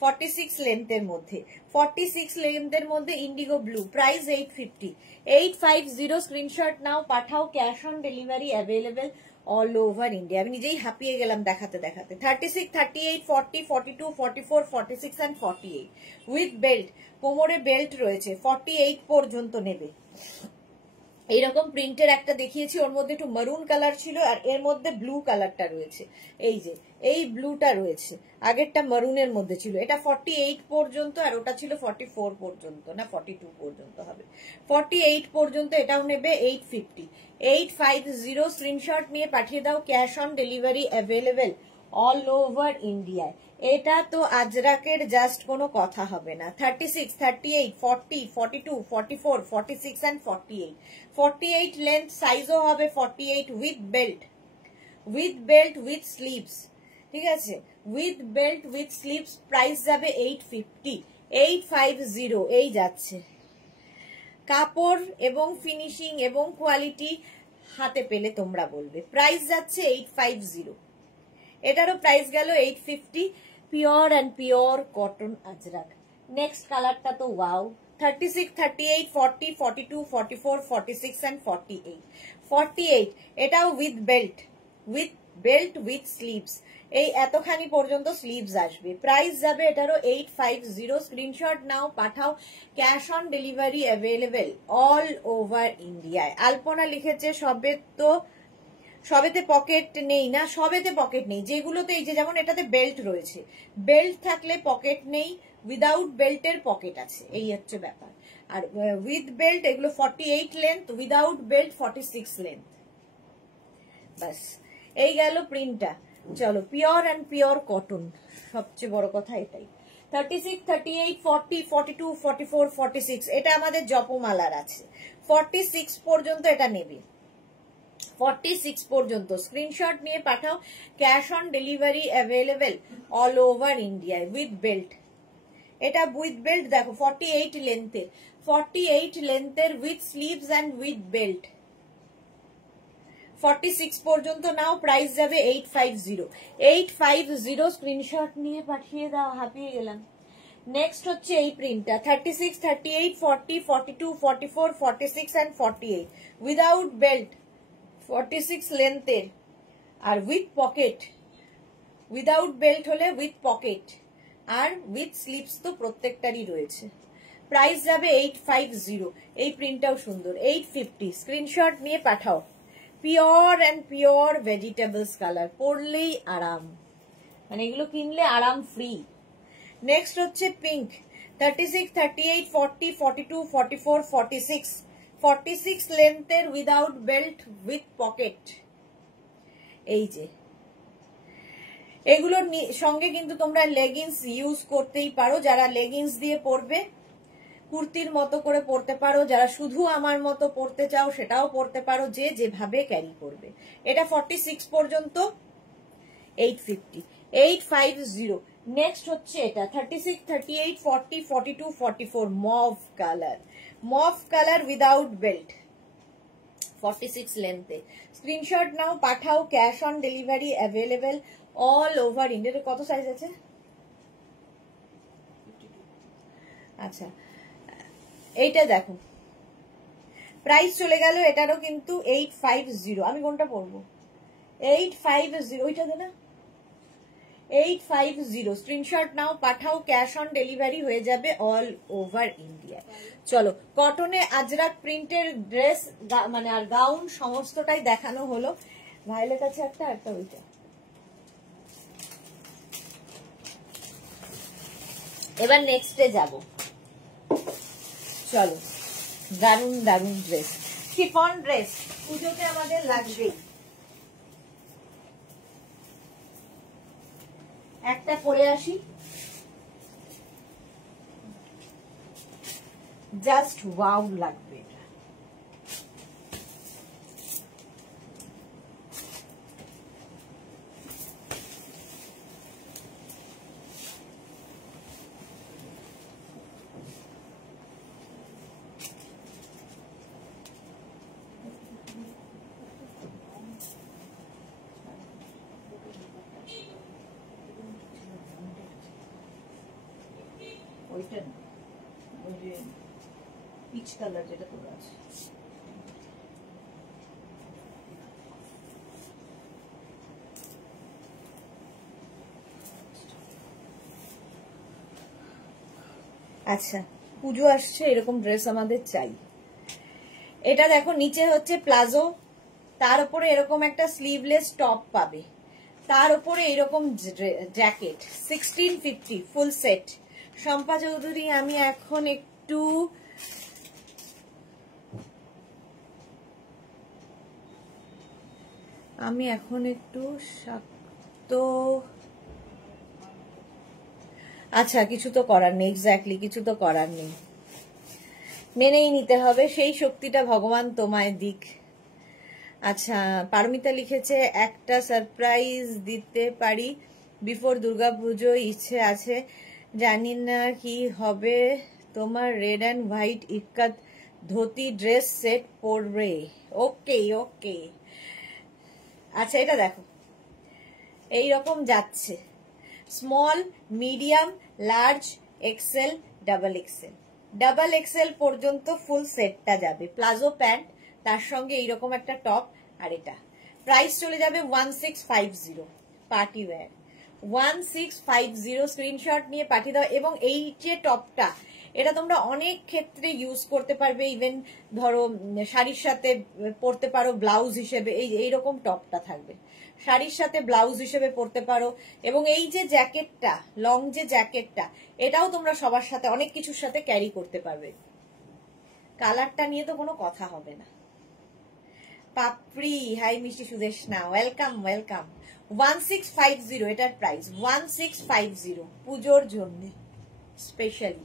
46 লেন্থের মধ্যে, 46 লেন্থের মধ্যে ইন্ডিগো ব্লু, প্রাইস 850, 850। স্ক্রিনশট নাও, পাঠাও, cash on delivery available all over India. আমি নিজেই হাঁপিয়ে গেলাম দেখাতে দেখাতে। 36, 38, 40, 42, 44, 46 and 48 উইথ বেল্ট, কোমরে বেল্ট রয়েছে। 48 পর্যন্ত নেবে। এইরকম প্রিন্টের একটা দেখিয়েছি, ওর মধ্যে একটু মারুন কালার ছিল আর এর মধ্যে ব্লু কালারটা রয়েছে। এই যে এই ব্লুটা রয়েছে, আগেরটা মারুনের মধ্যে ছিল। এটা 48 পর্যন্ত আর ওটা ছিল 44 পর্যন্ত, না 42 পর্যন্ত হবে। 48 পর্যন্ত এটাও নেবে 850, 850। স্ক্রিনশট নিয়ে পাঠিয়ে দাও, cash on delivery available all over ইন্ডিয়ায়। এটা তো আজরাকের জাস্ট কোনো কথা হবে না। 36, 38, 40, 42, 44, 46 and 48, 48 লেন্থ, সাইজও হবে 48 with belt, with belt with sleeves, ঠিক আছে, with belt with sleeves. Price যাবে 850, 850 এই যাচ্ছে। কাপড় এবং ফিনিশিং এবং কোয়ালিটি হাতে পেলে তোমরা বলবে। প্রাইস যাচ্ছে 850, এটারও প্রাইস গেল 850। Pure and pure cotton Ajrak. Next কালারটা তো ওয়াও। 36, 38, 40, 42, 44, 46 and 48, 48 এটাও with belt, with belt with sleeves. এই এতখানি পর্যন্ত স্লিভস আসবে। প্রাইস যাবে এটারও 850। স্ক্রিনশট নাও, পাঠাও, cash on delivery available all over ইন্ডিয়ায়। আলপনা লিখেছে সবেতে পকেট নেই, না সবেতে পকেট নেই, যেগুলোতে এই যে যেমন এটাতে বেল্ট রয়েছে, বেল্ট থাকলে পকেট নেই, উইদাউট বেল্টের পকেট আছে, এই হচ্ছে ব্যাপার। আর উইথ বেল্ট এগুলো 48 লেন্থ, উইদাউট বেল্ট 46 লেন্থ। বাস এই গেল প্রিন্টটা। চলো পিওর অ্যান্ড পিওর কটন, সবচেয়ে বড় কথা এটাই। 36, 38, 40, 42, 44, 46 এটা আমাদের জপমালার আছে। 46 পর্যন্ত এটা নেবে, 46 পর্যন্ত। স্ক্রিনশট নিয়ে পাঠাও, cash on delivery available all over ইন্ডিয়ায় উইথ বেল্ট। এটা উইথ বেল্ট দেখো 48 লেন্থের, 48 লেন্থের with sleeves and with belt. 46 পর্যন্ত নাও, প্রাইস যাবে 850, 850। স্ক্রিনশট নিয়ে পাঠিয়ে দাও, হাঁপিয়ে গেলাম। নেক্সট হচ্ছে এই প্রিন্টটা 36, 38, 40, 42, 44, 46 and 48 উইদাউট বেল্ট, 46 লেন্থের আর উইথ পকেট, উইদাউট বেল্ট হলে উইথ পকেট আর উইথ স্লিভস তো প্রত্যেকটারই রয়েছে। প্রাইস যাবে 850। এই প্রিন্টটাও সুন্দর, 850। স্ক্রিনশট নিয়ে পাঠাও। Pure and pure vegetables colour, পরলেই আরাম, মানে এগুলো কিনলে আরাম ফ্রি। নেক্সট হচ্ছে পিঙ্ক 36, 38, 40, 42, 44, 46, 46 লেন্থের উইদাউট বেল্ট উইথ পকেট। এই যে এগুলোর সঙ্গে কিন্তু তোমরা লেগিংস ইউজ করতেই পারো, যারা লেগিংস দিয়ে পরবে কুর্তির মতো করে পরতে পারো, যারা শুধু আমার মতো পরতে চাও সেটাও পরতে পারো, যে যেভাবে ক্যারি করবে। এটা 46 পর্যন্ত 850, 850। নেক্সট হচ্ছে এটা 36, 38, 40, 42, 44 mauve colour, mauve colour without belt, 46 লেন্থে। স্ক্রিনশট নাও, পাঠাও, cash on delivery available all over India. কত সাইজ আছে? আচ্ছা এইটা দেখো, প্রাইস চলে গেল এটারও কিন্তু 850। আমি কোনটা পরবো? 850, ওইটা দে না, 850 স্ক্রিনশট নাও, পাঠাও, ক্যাশ অন ডেলিভারি হয়ে যাবে অল ওভার ইন্ডিয়া। চলো, কটনে আজরাক প্রিন্টের ড্রেস মানে আর গাউন সমস্তটাই দেখানো হলো। ভাইলেট আছে একটা ওইটা। এবার নেক্সটে যাব। চলো, দারুন দারুন ড্রেস, শিফন ড্রেস পুজোতে আমাদের লাগবেই। একটা পরে আসি, জাস্ট ওয়াও লাগবে। ওইটা না, ওই যে পিচ কালার যেটা তোর আছে। আচ্ছা, পুজো আসছে, এরকম ড্রেস আমাদের চাই। এটা দেখো, নিচে হচ্ছে প্লাজো, তার উপরে এরকম একটা স্লিভলেস টপ পাবে, তার উপরে এরকম jacket. 1650 full set. Shampa Chowdhury, আমি এখন একটু শক্ত। আচ্ছা, কিছু তো করার নেই, এক্স্যাক্টলি কিছু তো করার নেই, মেনেই নিতে হবে, সেই শক্তিটা ভগবান তোমায় দিক। আচ্ছা, পারমিতা লিখেছে একটা সারপ্রাইজ দিতে পারি বিফোর দুর্গাপুজো, ইচ্ছে আছে, জানি না কি হবে। তোমার red and white ikat dhoti dress set পরবে। Okay okay. আচ্ছা, এটা দেখো, এইরকম যাচ্ছে, small, medium, large, XL, double XL. Double XL পর্যন্ত ফুল সেটটা যাবে, প্লাজো প্যান্ট, তার সঙ্গে এইরকম একটা টপ। আর এটা প্রাইস চলে যাবে 1650, পার্টি ওয়্যার 1650। স্ক্রিনশট নিয়ে পাঠিয়ে দাও। এবং এই যে টপটা, এটা তোমরা অনেক ক্ষেত্রে ইউজ করতে পারবে, ইভেন ধরো শাড়ির সাথে পরতে পারো ব্লাউজ হিসেবে, এইরকম টপটা থাকবে, শাড়ির সাথে ব্লাউজ হিসেবে পরতে পারো। এবং এই যে জ্যাকেটটা, লং যে জ্যাকেটটা, এটাও তোমরা সবার সাথে, অনেক কিছুর সাথে ক্যারি করতে পারবে। কালারটা নিয়ে তো কোনো কথা হবে না। পাপড়ি, হাই মিষ্টি সুদেশনা, ওয়েলকাম ওয়েলকাম। 1650 এটার প্রাইস, 1650 পুজোর জন্য স্পেশালি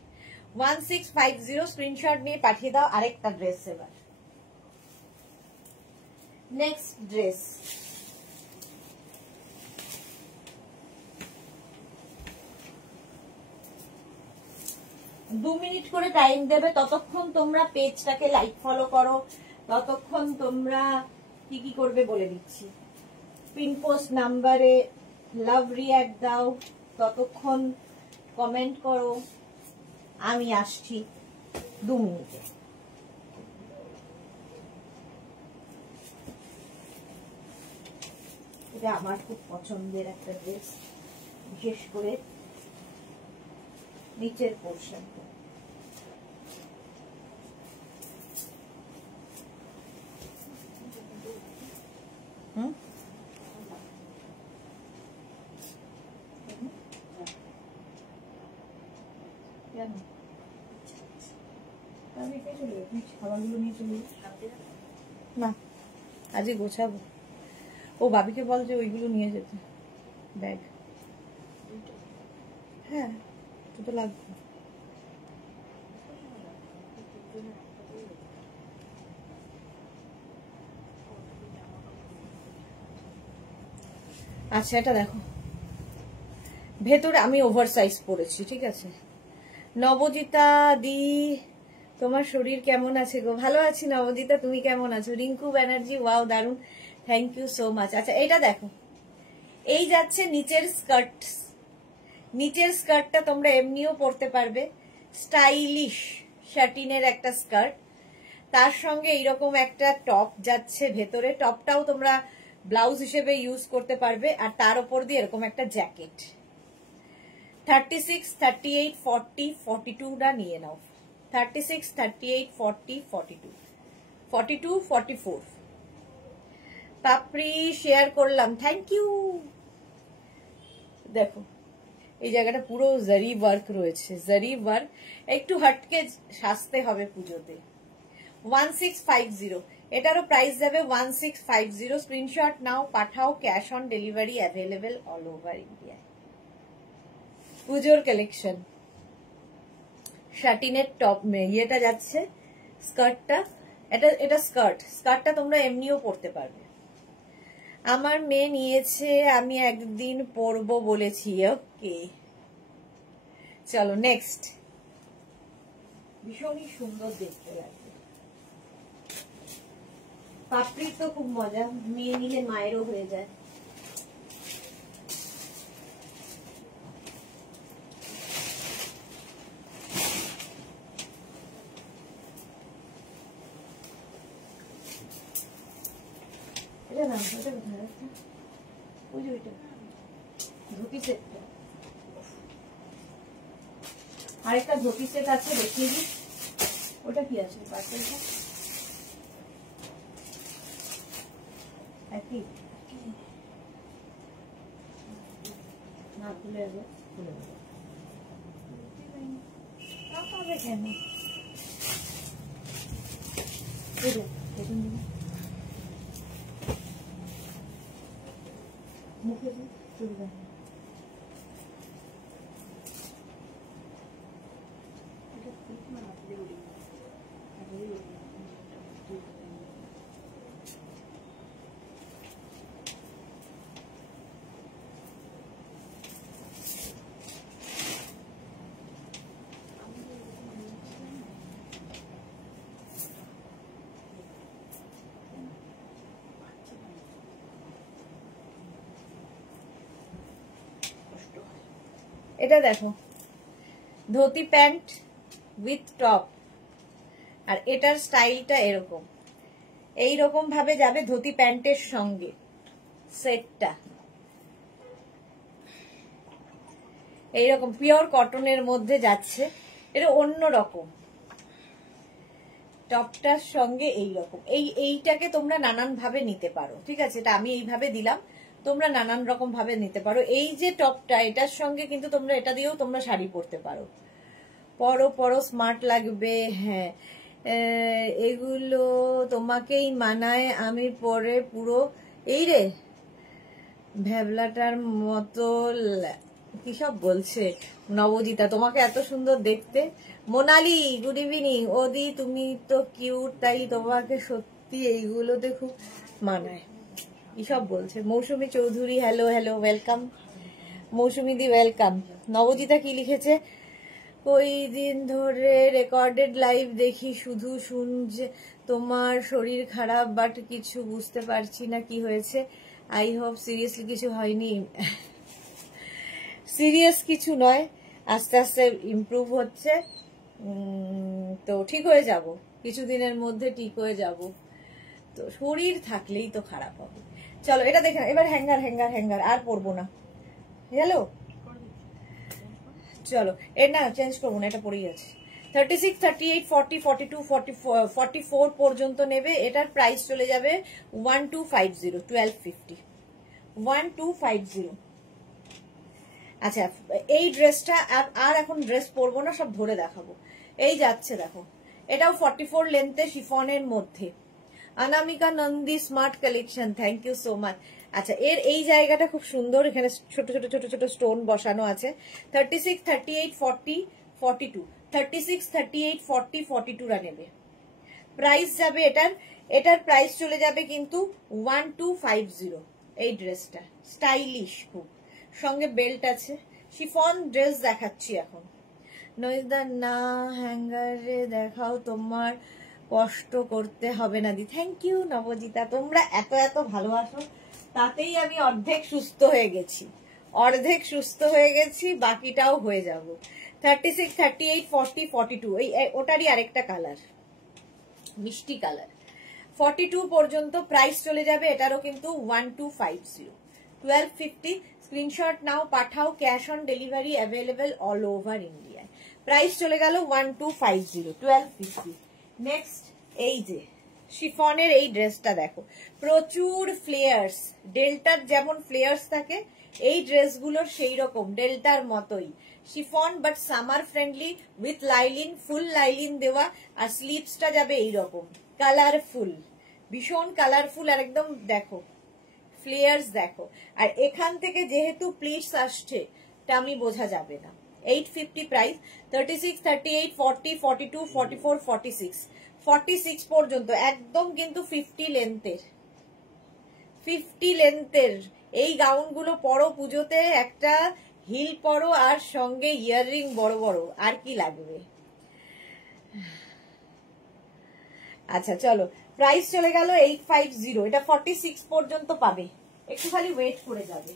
1650। স্ক্রিনশট নিয়ে পাঠিয়ে দাও। আরেকটা ড্রেস, এবার নেক্সট ড্রেস। দু মিনিট করে টাইম দেবে, ততক্ষণ তোমরা পেজটাকে লাইক ফলো করো, ততক্ষণ তোমরা কি কি করবে বলে দিচ্ছি। পিন পোস্ট নাম্বারে লাভ রিঅ্যাক্ট দাও, ততক্ষণ কমেন্ট করো। আমি আসছি 2 মিনিটে। এটা আমার খুব পছন্দের একটা ড্রেস, বিশেষ করে নিচের পোর্শনটা। না, আজকে গোছাবো। ও বাবিকে বল যে ওইগুলো নিয়ে যেতে, ব্যাগ। হ্যাঁ, তো লাগবে। আচ্ছা, এটা দেখো, ভেতরে আমি ওভার সাইজ পরেছি, ঠিক আছে। নবজিতা দি, তোমার শরীর কেমন আছে গো? ভালো আছি নবজিতা, তুমি কেমন আছো? রিঙ্কু ব্যানার্জি, ওয়াও দারুন, থ্যাংক ইউ সো মাচ। আচ্ছা, এটা দেখো, এই যাচ্ছে নিচের স্কার্ট। নিচের স্কার্টটা তোমরা এমনিও পরতে পারবে, স্টাইলিশ শাটিনের একটা স্কার্ট, তার সঙ্গে এইরকম একটা টপ যাচ্ছে ভেতরে। টপটাও তোমরা ব্লাউজ হিসেবে ইউজ করতে পারবে, আর তার উপর দিয়ে এরকম একটা জ্যাকেট। 36, 38, 40, 42টা নিয়ে নাও। 36, 38, 40, 42, 42, 44। পাপড়ি শেয়ার করলাম, থ্যাংক ইউ। দেখো এই জায়গাটা পুরো জারি ওয়ার্ক রয়েছে, জারি ওয়ার্ক। একটু হটকে সাজতে হবে পুজোতে। 1650, এটারও প্রাইস যাবে 1650। স্ক্রিনশট নাও, পাঠাও, cash on delivery available all over India. পুজোর কালেকশন। শাটিনের টপ ইয়েটা যাচ্ছে, স্কার্টটা, এটা স্কার্টটা তোমরা এমনিও পরতে পারবে। আমার মেয়ে নিয়েছে, আমি একদিন পরবো বলেছি। ওকে, চলো নেক্সট। ভীষণই সুন্দর দেখতে লাগবে। পাপড়ি তো খুব মজা, মেয়ে নিলে মায়েরও হয়ে যায়। এটা না, ওটা কোথায় রাখা? ওই যে ওইটা ধুতি সেটটা। আরেকটা ধুতি সেট আছে, দেখিয়ে দিই। ওটা কি আছে পার্সেলটা? একই না, খুলে যাবে, খুলে যাবে। পাবে কেন? মুখে চুড়িদার এটা দেখো, ধুতি প্যান্ট উইথ টপ, আর এটার স্টাইলটা এরকম, এইরকম ভাবে যাবে ধুতি প্যান্টের সঙ্গে সেটটা। এইরকম পিওর কটনের মধ্যে যাচ্ছে, এটা অন্য রকম। টপটার সঙ্গে এইরকম, এইটাকে তোমরা নানান ভাবে নিতে পারো, ঠিক আছে? এটা আমি এইভাবে দিলাম, তোমরা নানান রকম ভাবে নিতে পারো। এই যে টপটা, এটার সঙ্গে কিন্তু তোমরা এটা দিয়েও তোমরা শাড়ি পরতে পারো। পরো স্মার্ট লাগবে। হ্যাঁ, এগুলো তোমাকেই মানায়, আমি পরে পুরো এই রে ভ্যাবলাটার মতো। কি সব বলছে নবজিতা, তোমাকে এত সুন্দর দেখতে। Monali good evening. ওদি তুমি তো কিউট, তাই তোমাকে সত্যি এইগুলোতে খুব মানায়। কি সব বলছে। মৌসুমী চৌধুরী, হ্যালো হ্যালো, ওয়েলকাম মৌসুমী দি, ওয়েলকাম। নবজিতা কি লিখেছে, ওই দিন ধরে রেকর্ডেড লাইভ দেখি, শুধু শুনছে তোমার শরীর খারাপ, বাট কিছু বুঝতে পারছি না কি হয়েছে। আই হোপ সিরিয়াসলি কিছু হয়নি। সিরিয়াস কিছু নয়, আস্তে আস্তে ইমপ্রুভ হচ্ছে, তো ঠিক হয়ে যাব, কিছুদিনের মধ্যে ঠিক হয়ে যাব। তো শরীর থাকলেই তো খারাপ হবে। চলো এটা দেখে, এবার হ্যাঙ্গার হ্যাঙ্গার হ্যাঙ্গার আর পরবো না, গেলো। চলো এর না চেঞ্জ করবো না, এটা পরেই আছে। 36, 38, 40, 42, 44 পর্যন্ত নেবে। এটার প্রাইস চলে যাবে 1250, 1250, 1250। আচ্ছা, এই ড্রেসটা আর এখন ড্রেস পরবো না, সব ধরে দেখাবো। এই যাচ্ছে দেখো, এটাও 44 লেন্থে শিফনের মধ্যে। Anamika Nandi, smart collection, thank you so much. আচ্ছা, এর এই জায়গাটা খুব সুন্দর, এখানে ছোট ছোট ছোট ছোট স্টোন বসানো আছে। 36, 38, 40, 42, 36, 38, 40, 42 রা নেবে। প্রাইস যাবে এটার প্রাইস চলে যাবে কিন্তু 1250। এই ড্রেসটা স্টাইলিশ খুব, সঙ্গে বেল্ট আছে। শিফন ড্রেস দেখাচ্ছি এখন। নইদা না, হ্যাঙ্গারে দেখাও, তোমার কষ্ট করতে হবে না দি। থ্যাংক ইউ নবজিতা, তোমরা এত এত ভালোবাসো, তাতেই আমি অর্ধেক সুস্থ হয়ে গেছি, বাকিটাও হয়ে যাব। 36, 38, 40, 42, ওটারই আরেকটা কালার, মিষ্টি কালার। 42 পর্যন্ত প্রাইস চলে যাবে, এটারও কিন্তু 1250, 1250 স্ক্রিনশট নাও, পাঠাও, cash on delivery available all over ইন্ডিয়ায়। প্রাইস চলে গেল 1250, 1250। নেক্সট এই যে শিফনের এই ড্রেসটা দেখো, প্রচুর ফ্লেয়ার্স, ডেল্টার যেমন ফ্লেয়ার্স থাকে এই ড্রেসগুলোর সেই রকম ডেল্টার মতোই chiffon, but summer friendly with lining, full lining দেওয়া, আর স্লিভসটা যাবে এইরকম কালারফুল, ভীষণ কালারফুল, আর একদম দেখো ফ্লেয়ার্স দেখো। আর এখান থেকে যেহেতু প্লিটস আসছে টামি বোঝা যাবে না। 850 প্রাইস। 36, 38, 40, 42, 44, 46, 46 পর্যন্ত একদম কিন্তু 50 লেন্থের, 50 লেন্থের এই গাউনগুলো পরো পুজোতে, একটা হিল পরো আর সঙ্গে ইয়াররিং বড় বড়, আর কি লাগবে। আচ্ছা চলো, প্রাইস চলে গেল 850, এটা 46 পর্যন্ত পাবে, একটু খালি ওয়েট করে যাবে।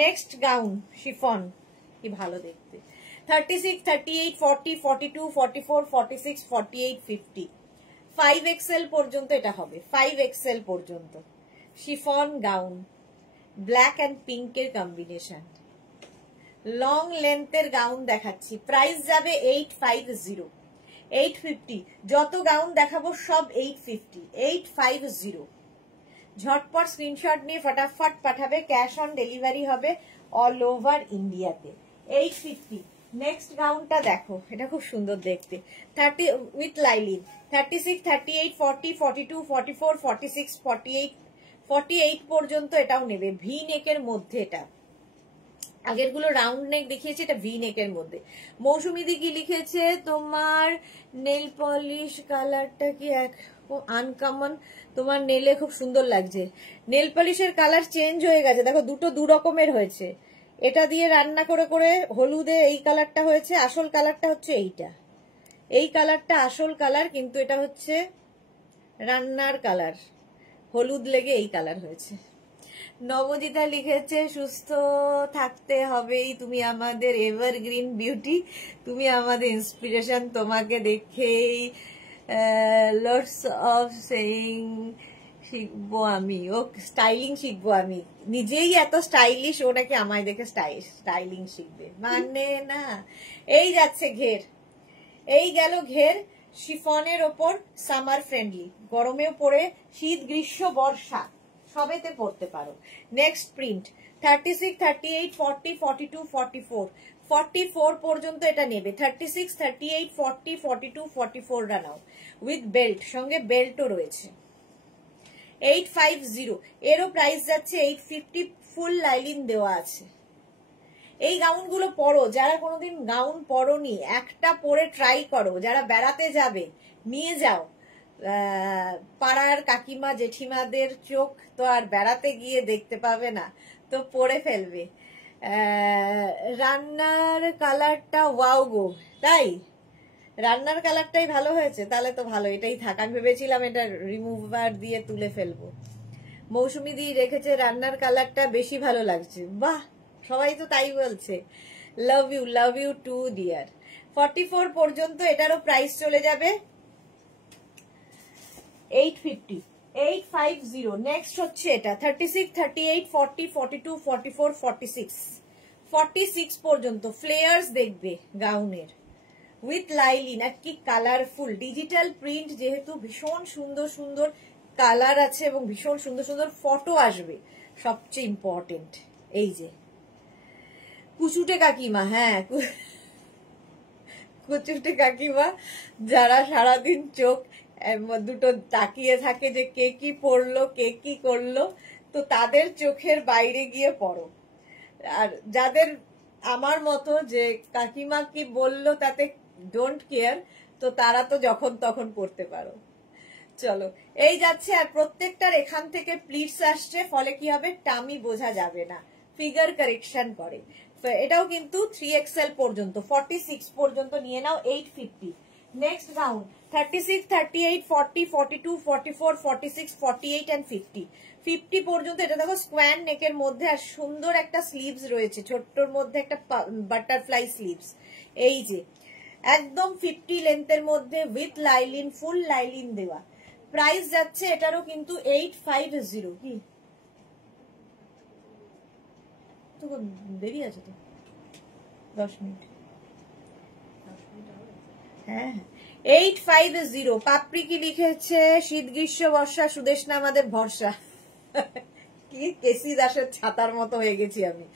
নেক্সট গাউন শিফন, কি ভালো দেখতে। 36, 38, 40, 42, 44, 46, 48, 50, 5XL পর্যন্ত এটা হবে, 5XL পর্যন্ত শিফন গাউন, ব্ল্যাক অ্যান্ড পিঙ্কের কম্বিনেশন, লং লেন্থের গাউন দেখাচ্ছি। প্রাইস যাবে 850, 850। যত গাউন দেখাবো সব 850, 850। ঝটপট স্ক্রিনশট নিয়ে ফটাফট পাঠাবে, ক্যাশ অন ডেলিভারি হবে অল ওভার ইন্ডিয়াতে। 850। নেক্সট গাউনটা দেখো, এটা খুব সুন্দর দেখতে, 30 উইথ লাইলিন, 36, 38, 40, 42, 44, 46, 48, 48 পর্যন্ত এটাও নেবে। ভি নেকের মধ্যে, এটা আগের গুলো রাউন্ড নেক দেখিয়েছে, এটা ভি নেকের মধ্যে। মৌসুমিদি কি লিখেছে তোমার নেল পলিশ কালারটা কি এক আনকমন, তোমার নেলে খুব সুন্দর লাগছে। নেল পলিশের কালার চেঞ্জ হয়ে গেছে, দেখো দুটো দু রকমের হয়েছে। এটা দিয়ে রান্না করে করে হলুদে এই কালারটা হয়েছে, আসল কালারটা হচ্ছে এইটা, এই কালারটা আসল কালার, কিন্তু এটা হচ্ছে রান্নার কালার, হলুদ লেগে এই কালার হয়েছে। নবজিতা লিখেছে সুস্থ থাকতে হবেই, তুমি আমাদের এভারগ্রিন বিউটি, তুমি আমাদের ইন্সপিরেশন, তোমাকে দেখেই লটস অফ সেইং শিখবো আমি, ও স্টাইলিং শিখবো আমি, নিজেই এত স্টাইলিশ, ও নাকি আমায় দেখে স্টাইলিং শিখবে, মানে না। এই যাচ্ছে ঘের, এই গেল ঘের শিফনের ওপর, সামার ফ্রেন্ডলি, গরমেও পরে, শীত গ্রীষ্ম বর্ষা সবেতে পড়তে পারো। নেক্সট প্রিন্ট 36, 38, 40, 42, 44, 44 পর্যন্ত এটা নেবে। 36, 38, 40, 42, 44 রা নাও, উইথ বেল্ট, সঙ্গে বেল্টও রয়েছে। 850, এরও প্রাইস যাচ্ছে 850, ফুল লাইলিন দেওয়া আছে। এই গাউনগুলো পরো, যারা কোনোদিন গাউন পরোনি একটা পরে ট্রাই করো, যারা বেড়াতে যাবে নিয়ে যাও, পাড়ার কাকিমা জেঠিমাদের চোখ তো আর বেড়াতে গিয়ে দেখতে পাবে না, তো পরে ফেলবে। রান্নার কালারটা ওয়াও গো, তাই রান্নার কালারটাই ভালো হয়েছে, তাহলে তো ভালো, এটাই থাক। আমি ভেবেছিলাম এটা রিমুভার দিয়ে তুলে ফেলবো। মৌসুমি দি রেখেছে রান্নার কালারটা বেশি ভালো লাগছে, বাহ, সবাই তো তাই বলছে। Love you two deer. 44 পর্যন্ত এটারও প্রাইস চলে যাবে 850, 850। নেক্সট হচ্ছে এটা 36, 38, 40, 42, 44, 46, 46 পর্যন্ত ফ্লেয়ার্স দেখবে গাউনের, উইথ লাইলিন, আর কি কালারফুল, ডিজিটাল প্রিন্ট, যেহেতু ভীষণ সুন্দর সুন্দর কালার আছে এবং ভীষণ সুন্দর সুন্দর ফটো আসবে, সবচেয়ে ইম্পর্টেন্ট। এই যে কুচুটে কাকিমা, হ্যাঁ কুচুটে কাকিমা, যারা সারাদিন চোখ দুটো তাকিয়ে থাকে যে কে কি পড়লো কে কি করলো, তো তাদের চোখের বাইরে গিয়ে পড়ো। আর যাদের আমার মতো যে কাকিমা কি বললো তাতে ডোন্ট কেয়ার, তো তারা তো যখন তখন পড়তে পারো। চলো এই যাচ্ছে, আর প্রত্যেকটার এখান থেকে প্লিটস আসছে, ফলে কি হবে টামি বোঝা যাবে না, ফিগার কারেকশন করে। এটাও কিন্তু 3XL পর্যন্ত, 46 পর্যন্ত নিয়ে নাও, 850। নেক্সট গাউন 36, 38, 40, 42, 44, 46, 48 and 50, 50 পর্যন্ত। এটা দেখো স্কোয়ার নেকের মধ্যে, আর সুন্দর একটা স্লিভস রয়েছে, ছোট্টর মধ্যে একটা বাটারফ্লাই স্লিভস, এই যে একদম 50 লেন্থের মধ্যে, উইথ লাইলিন, ফুল লাইলিন দেওয়া। প্রাইস যাচ্ছে এটারও কিন্তু 850। কি তো দেরি আছে তো 10 মিনিট। হ্যাঁ 850। পাপড়ি কি লিখেছে? শীত গ্রীষ্ম বর্ষা সুদেশনা আমাদের ভরসা। কি কেসি দাসের ছাতার মতো হয়ে গেছি আমি।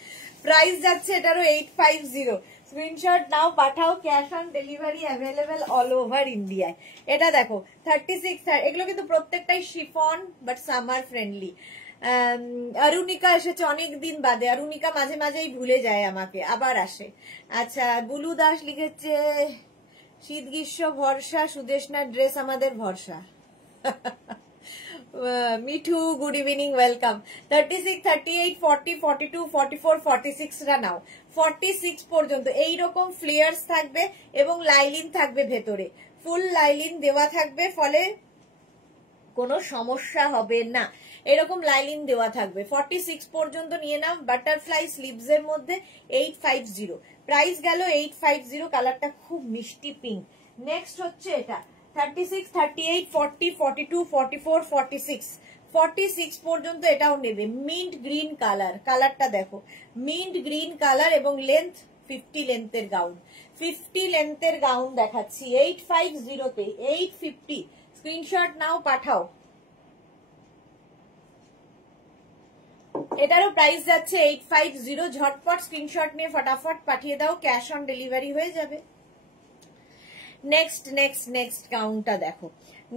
প্রাইস যাচ্ছে এটারও 850। স্ক্রিনশট নাও, পাঠাও, cash on delivery available all over ইন্ডিয়ায়। এটা দেখো 36, এগুলো কিন্তু প্রত্যেকটাই chiffon but summer friendly. Arunika এসেছে অনেকদিন বাদে। অরুণিকা মাঝে মাঝেই ভুলে যায় আমাকে, আবার আসে। আচ্ছা বুলু দাস লিখেছে শীত গ্রীষ্ম ভরসা সুদেশনার ড্রেস আমাদের ভরসা। Mithu good evening, welcome. 36, 38, 40, 42, 44, 46 রা নাও। 46 পর্যন্ত এইরকম ফ্লেয়ার্স থাকবে এবং লাইলিন থাকবে ভেতরে, ফুল লাইলিন দেওয়া থাকবে, ফলে কোনো সমস্যা হবে না। এরকম লাইলিন দেওয়া থাকবে। 46 পর্যন্ত নিয়ে নাও। বাটারফ্লাই স্লিভস এর মধ্যে 850। প্রাইস গেল 850। কালারটা খুব মিষ্টি পিঙ্ক। নেক্সট হচ্ছে এটা 36, 38, 40, 42, 44, 46। 46 পর্যন্ত এটাও নেবে। মিন্ট গ্রিন কালার, কালারটা দেখো মিন্ট গ্রিন কালার এবং লেন্থ 50 লেন্থের গাউন। 50 লেন্থের গাউন দেখাচ্ছি 850 তে। 850 স্ক্রিনশট নাও, পাঠাও। এটারও প্রাইস যাচ্ছে 850। ঝটপট স্ক্রিনশট নিয়ে ফটাফট পাঠিয়ে দাও, ক্যাশ অন ডেলিভারি হয়ে যাবে। নেক্সট নেক্সট নেক্সট গাউনটা দেখো।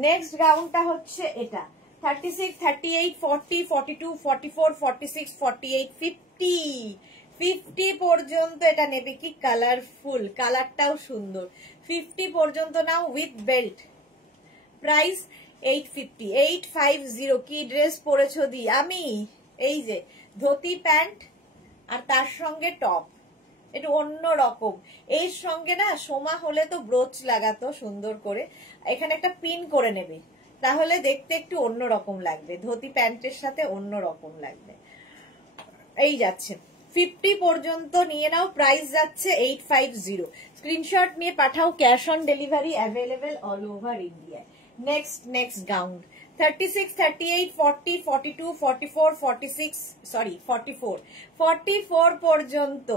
নেক্সট গাউনটা হচ্ছে এটা 36, 38, 40, 42, 44, 46, 48, 50। 50 পর্যন্ত এটা নেবে। কি কালারফুল, কালারটাও সুন্দর। 50 পর্যন্ত নাও উইথ বেল্ট। প্রাইস 850। 850। কি ড্রেস পরেছো দি? আমি এই যে ধুতি প্যান্ট আর তার সঙ্গে টপ, একটু অন্য রকম। এর সঙ্গে না সোমা হলে তো ব্রোচ লাগাতো সুন্দর করে, এখানে একটা পিন করে নেবে, তাহলে দেখতে একটু অন্য রকম লাগবে। ধুতি প্যান্টের সাথে অন্য রকম লাগবে। এই যাচ্ছে 50 পর্যন্ত নিয়ে নাও। প্রাইস যাচ্ছে 850। স্ক্রিনশট নিয়ে পাঠাও, cash on delivery available all over ইন্ডিয়ায়। Next next gown 36, 38, 40, 42, 44, 46, sorry 44। 44 পর্যন্ত।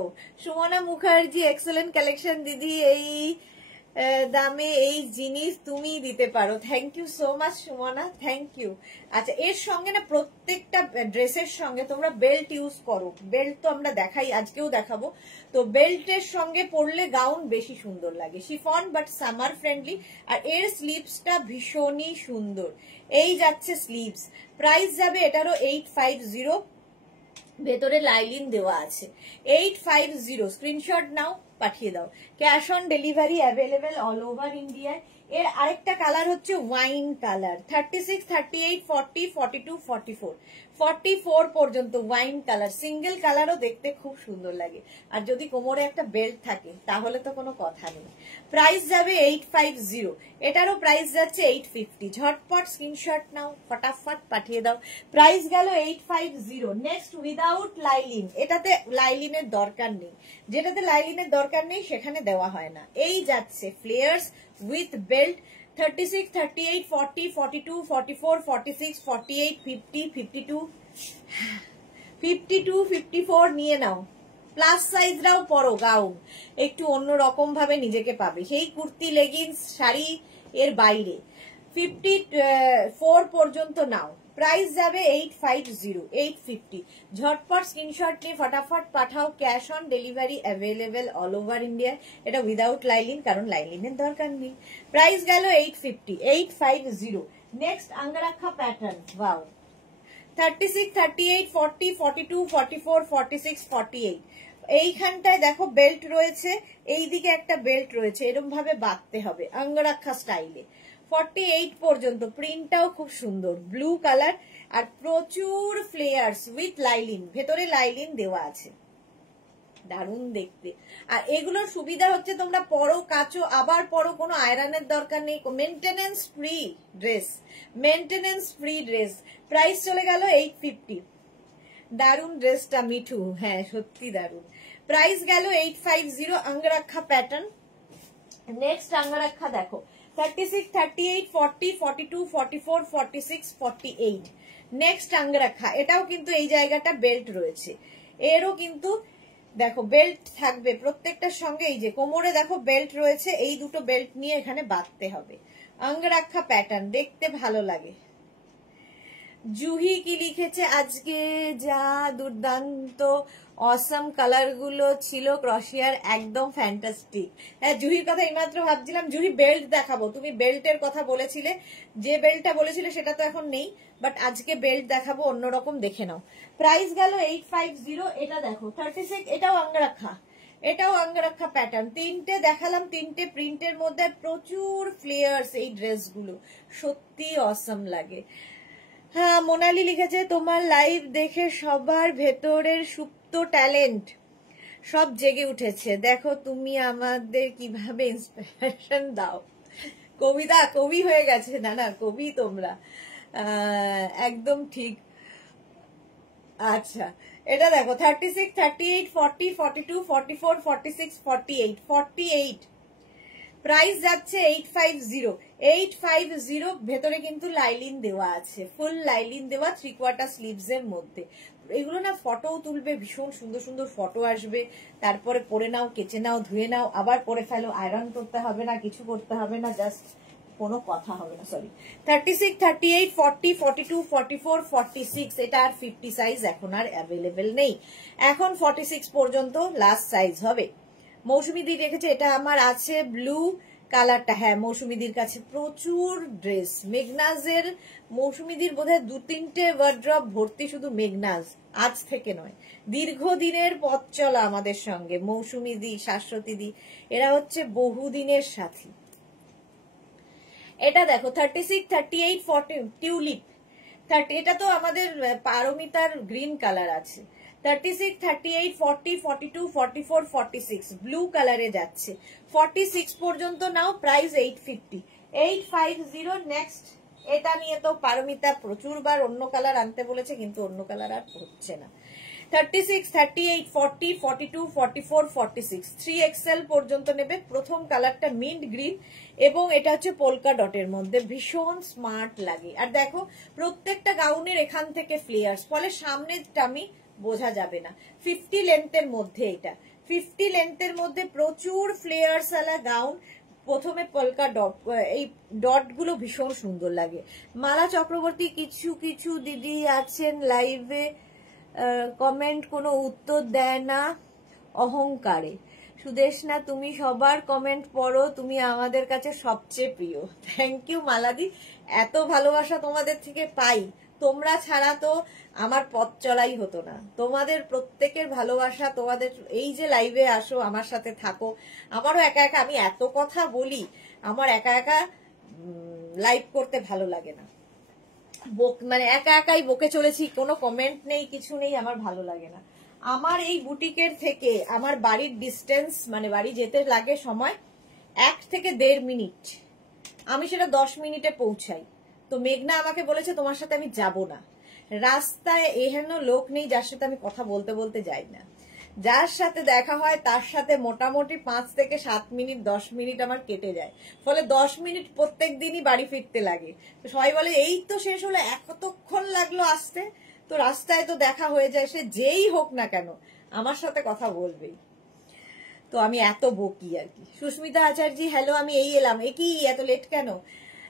সুমনা মুখার্জি এক্সেলেন্ট কালেকশন দিদি, এই দামে এই জিনিস তুমি দিতে পারো। Thank you so much Sumana, thank you. আচ্ছা এর সঙ্গে না প্রত্যেকটা ড্রেসের সঙ্গে তোমরা বেল্ট ইউজ করো। বেল্ট তো আমরা দেখাই, আজকেও দেখাবো। তো বেল্টের সঙ্গে পরলে গাউন বেশি সুন্দর লাগে। Chiffon but summer friendly. আর এর স্লিভসটা ভীষণই সুন্দর। এই যাচ্ছে স্লিভস। প্রাইস যাবে এটারও 850। ভেতরে লাইলিন দেওয়া আছে। 850। স্ক্রিনশট নাও, পাঠিয়ে দাও। Cash on delivery available all over ইন্ডিয়ায়। এর আরেকটা কালার হচ্ছে ওয়াইন কালার। 36, 38, 40, 42, 44। 44 পর্যন্ত ওয়াইন কালার। সিঙ্গেল কালারও দেখতে খুব সুন্দর লাগে। আর যদি কোমরে একটা বেল্ট থাকে তাহলে তো কোনো কথা নেই। প্রাইস যাবে 850। এটারও প্রাইস যাচ্ছে 850। ঝটপট স্ক্রিনশট নাও, ফটাফট পাঠিয়ে দাও। প্রাইস গেল 850। Next without lining. এটাতে লাইলিনের দরকার নেই, যেটাতে লাইলিনের দরকার নেই সেখানে দেওয়া হয় না। এই যাচ্ছে ফ্লেয়ার্স উইথ বেল্ট 36, 38, 40, 42, 44, 46, 48, 50, 52, 52, 54 নিয়ে নাও। প্লাস সাইজরাও পরো গাউন, একটু অন্য রকম ভাবে নিজেকে পাবে। সেই কুর্তি লেগিংস শাড়ি এর বাইরে। 54 পর্যন্ত নাও। প্রাইস যাবে 850। 850। ঝটপট স্ক্রিনশট নিয়ে ফটাফট পাঠাও, cash on delivery available all over India. এটা উইদাউট লাইলিন, কারণ লাইলিনের দরকার নেই। প্রাইস গেল 850। 850। Next angrakha pattern. ওয়াও 36, 38, 40, 42, 44, 46, 48। এইখানটায় দেখো বেল্ট রয়েছে, এইদিকে একটা বেল্ট রয়েছে, এরকম ভাবে বাঁধতে হবে অঙ্গরাক্ষা স্টাইলে। 48 পর্যন্ত। প্রিন্টটাও খুব সুন্দর, ব্লু কালার আর প্রচুর ফ্লেয়ার্স উইথ লাইলিন। ভেতরে লাইলিন দেওয়া আছে, দারুণ দেখতে। আর এগুলোর সুবিধা হচ্ছে তোমরা পরো, কাচো, আবার পরো, কোনো আয়রনের দরকার নেই। Maintenance free dress, maintenance free dress. Price চলে গেল 850। দারুণ ড্রেসটা মিঠু, হ্যাঁ সত্যি দারুণ। প্রাইস গেল 850। অঙ্গরাক্ষা প্যাটার্ন। নেক্সট অঙ্গরাক্ষা দেখো 36, 38, 40, 42, 44, 46, 48। নেক্সট অঙ্গরাক্ষা। এটাও কিন্তু এই জায়গাটা বেল্ট রয়েছে। এরও কিন্তু দেখো বেল্ট থাকবে প্রত্যেকটার সঙ্গে। এই যে কোমরে দেখো বেল্ট রয়েছে, এই দুটো বেল্ট নিয়ে এখানে বাঁধতে হবে। অঙ্গরাক্ষা প্যাটার্ন, দেখতে ভালো লাগে। জুহি কি লিখেছে আজকে, যা দুর্দান্ত অসম কালার গুলো ছিল ক্রশিয়ার, একদম ফ্যান্টাস্টিক। হ্যাঁ জুহির কথা এইমাত্র ভাবছিলাম, জুহি বেল্ট দেখাবো, তুমি বেল্টের কথা বলেছিলে, যে বেল্টটা বলেছিলে সেটা তো এখন নেই, বাট আজকে বেল্ট দেখাবো অন্যরকম, দেখে নাও। প্রাইস গেল 850। এটা দেখো 36, এটাও অঙ্গরাক্ষা, এটাও অঙ্গরাক্ষা প্যাটার্ন। তিনটে দেখালাম, তিনটে প্রিন্টের মধ্যে প্রচুর ফ্লেয়ার্স। এই ড্রেসগুলো সত্যি অসম লাগে। হ্যাঁ মোনালি লিখেছে তোমার লাইভ দেখে সবার ভেতরের সুপ্ত ট্যালেন্ট সব জেগে উঠেছে, দেখো তুমি আমাদের কিভাবে ইন্সপিরেশন দাও। কবিতা, কবি হয়ে গেছে, না না কবি তোমরা, একদম ঠিক। আচ্ছা এটা দেখো 36, 38, 40, 42, 44, 46, 48, 48, প্রাইস যাচ্ছে 850। 850 ভেতরে কিন্তু লাইলিন দেওয়া আছে, ফুল লাইলিন দেওয়া, 3/4 স্লিভস এর মধ্যে। এগুলো না ফটোও তুলবে, ভীষণ সুন্দর সুন্দর ফটো আসবে, তারপরে পরে নাও, কেচে নাও, ধুয়ে নাও, আবার পরে ফেলো, আয়রন করতে হবে না, কিছু করতে হবে না, জাস্ট কোনো কথা হবে না। সরি 36, 38, 40, 42, 44, 46, এটা আর 50 সাইজ এখন আর অ্যাভেলেবেল নেই, এখন 46 পর্যন্ত লাস্ট সাইজ হবে। মৌসুমীদি রেখেছে, এটা আমার আছে ব্লু কালারটা। হ্যাঁ মৌসুমীদির কাছে প্রচুর ড্রেস, মেঘনাজের, মৌসুমীদির বোধহয় 2-3টে ওয়ার্ড্রপ ভর্তি শুধু মেঘনাজ, আজ থেকে নয়, দীর্ঘদিনের পথ চলা আমাদের সঙ্গে মৌসুমীদি, শাশ্বতীদি, এরা হচ্ছে বহুদিনের সাথী। এটা দেখো 36, 38, 40 টিউলিপ 30, এটা তো আমাদের পারমিতার গ্রিন কালার আছে। 36, 38, 40, 42, 44, 46 ব্লু কালারে যাচ্ছে, 46 পর্যন্ত নাও, প্রাইস 850। 850 নেক্সট। এটা নিয়ে তো পারমিতা প্রচুরবার অন্য কালার আনতে বলেছে, কিন্তু অন্য কালার আর হচ্ছে না। 36, 38, 40, 42, 44, 46 3XL পর্যন্ত নেবে। প্রথম কালারটা মিন্ট গ্রিন এবং এটা হচ্ছে পোলকা ডটের মধ্যে, ভীষণ স্মার্ট লাগে। আর দেখো প্রত্যেকটা গাউনের এখান থেকে ফ্লেয়ার্স, ফলে সামনের টামি বোঝা যাবে না। 50 লেন্থের মধ্যে, এটা 50 লেন্থের মধ্যে প্রচুর ফ্লেয়ার্স আলা গাউন। প্রথমে পলকা ডট, এই ডট গুলো ভীষণ সুন্দর লাগে। মালা চক্রবর্তী, কিছু কিছু দিদি আছেন লাইভে কমেন্ট কোনো উত্তর দেয় না অহংকারে। সুদেশনা, তুমি সবার কমেন্ট পড়ো, তুমি আমাদের কাছে সবচেয়ে প্রিয়। থ্যাংক ইউ মালাদি, এত ভালোবাসা তোমাদের থেকে পাই, তোমরা ছাড়া তো আমার পথ চলাই হতো না। তোমাদের প্রত্যেকের ভালোবাসা, তোমাদের এই যে লাইভে আসো, আমার সাথে থাকো, আমারও একা একা, আমি এত কথা বলি, আমার একা একা লাইভ করতে ভালো লাগে না, মানে একা একাই বকে চলেছি, কোনো কমেন্ট নেই, কিছু নেই, আমার ভালো লাগে না। আমার এই বুটিকের থেকে আমার বাড়ির ডিস্টেন্স, মানে বাড়ি যেতে লাগে সময় 1 থেকে 1.5 মিনিট, আমি সেটা 10 মিনিটে পৌঁছাই। তো মেঘনা আমাকে বলেছে তোমার সাথে আমি যাব না, রাস্তায় এহেন লোক নেই যার সাথে আমি কথা বলতে বলতে যাই না, যার সাথে দেখা হয় তার সাথে মোটামুটি 5 থেকে 7 মিনিট 10 মিনিট আমার কেটে যায়, ফলে 10 মিনিট প্রত্যেক দিনই বাড়ি ফিরতে লাগে। তো সবাই বলে এই তো শেষ হলো, কতক্ষণ লাগলো আসতে, তো রাস্তায় তো দেখা হয়ে যায়, সে যেই হোক না কেন আমার সাথে কথা বলবেই, তো আমি এত বকি আর কি। সুস্মিতা আচার্য, হ্যালো, আমি এই এলাম, এ কি এত লেট কেন?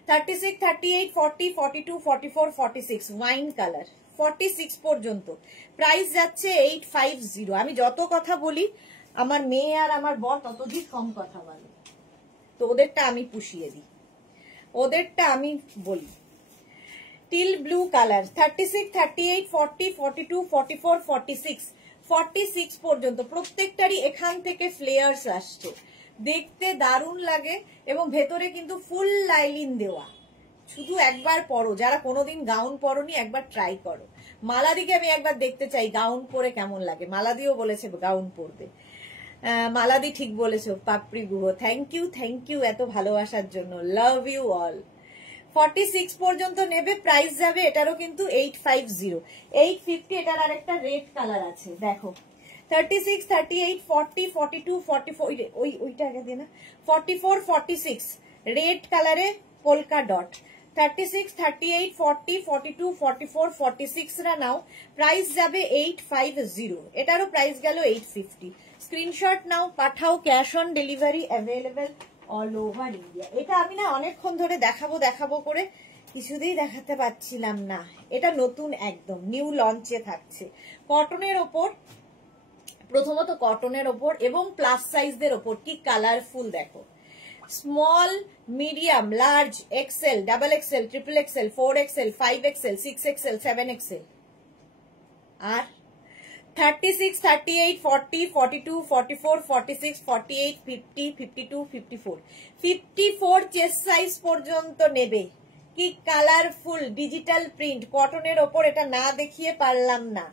36, 38, 40, 42, 44, 46 ওয়াইন কালার 46 পর্যন্ত, প্রাইস যাচ্ছে 850। আমি যত কথা বলি আমার মেয়ে আর আমার বর ততদিন কম কথা বলে, তো ওদেরটা আমি পুষিয়ে দিই, ওদেরটা আমি বলি। টিল ব্লু কালার 36, 38, 40, 42, 44, 46 46 পর্যন্ত, প্রত্যেকটারই এখান থেকে ফ্লেয়ার্স আসছে, দেখতে দারুণ লাগে এবং ভেতরে কিন্তু ফুল লাইলিন দেওয়া। শুধু একবার পরো, যারা কোনোদিন গাউন পরোনি একবার ট্রাই করো। মালাদিকে আমি একবার দেখতে চাই গাউন পরে কেমন লাগে, মালাদিও বলেছে গাউন পরবে। মালাদি ঠিক বলেছো, পাপড়ি গুহ, থ্যাংক ইউ এত ভালোবাসার জন্য, লাভ ইউ অল। 46 পর্যন্ত নেবে, প্রাইস যাবে এটারও কিন্তু 850। 850, এটার আরেকটা রেড কালার আছে দেখো, 36, 38, 40, 42, 44 ওইটা আগে দিয়ে না, 44, 46 রেড কালারে পোলকা ডট, 36, 38, 40, 42, 44, 46 রা নাও, প্রাইস যাবে 850, এটারও প্রাইস গেল 850। স্ক্রিনশট নাও, পাঠাও, cash on delivery available all over India. এটা আমি না অনেকক্ষণ ধরে দেখাবো করে কিছুতেই দেখাতে পাচ্ছিলাম না। এটা নতুন, একদম নিউ লঞ্চে থাকছে, কটনের ওপর, প্রথমত কটনের ওপর এবং প্লাস সাইজদের ওপর। কি কালারফুল দেখো, small, medium, large, XL, double XL, triple XL, 4XL, 5XL, 6XL, 7XL, আর 36, 38, 40, 42, 44, 46, 48, 50, 52, 54, 54 চেস্ট সাইজ পর্যন্ত নেবে। কি কালারফুল ডিজিটাল প্রিন্ট কটনের ওপর, এটা না দেখিয়ে পারলাম না।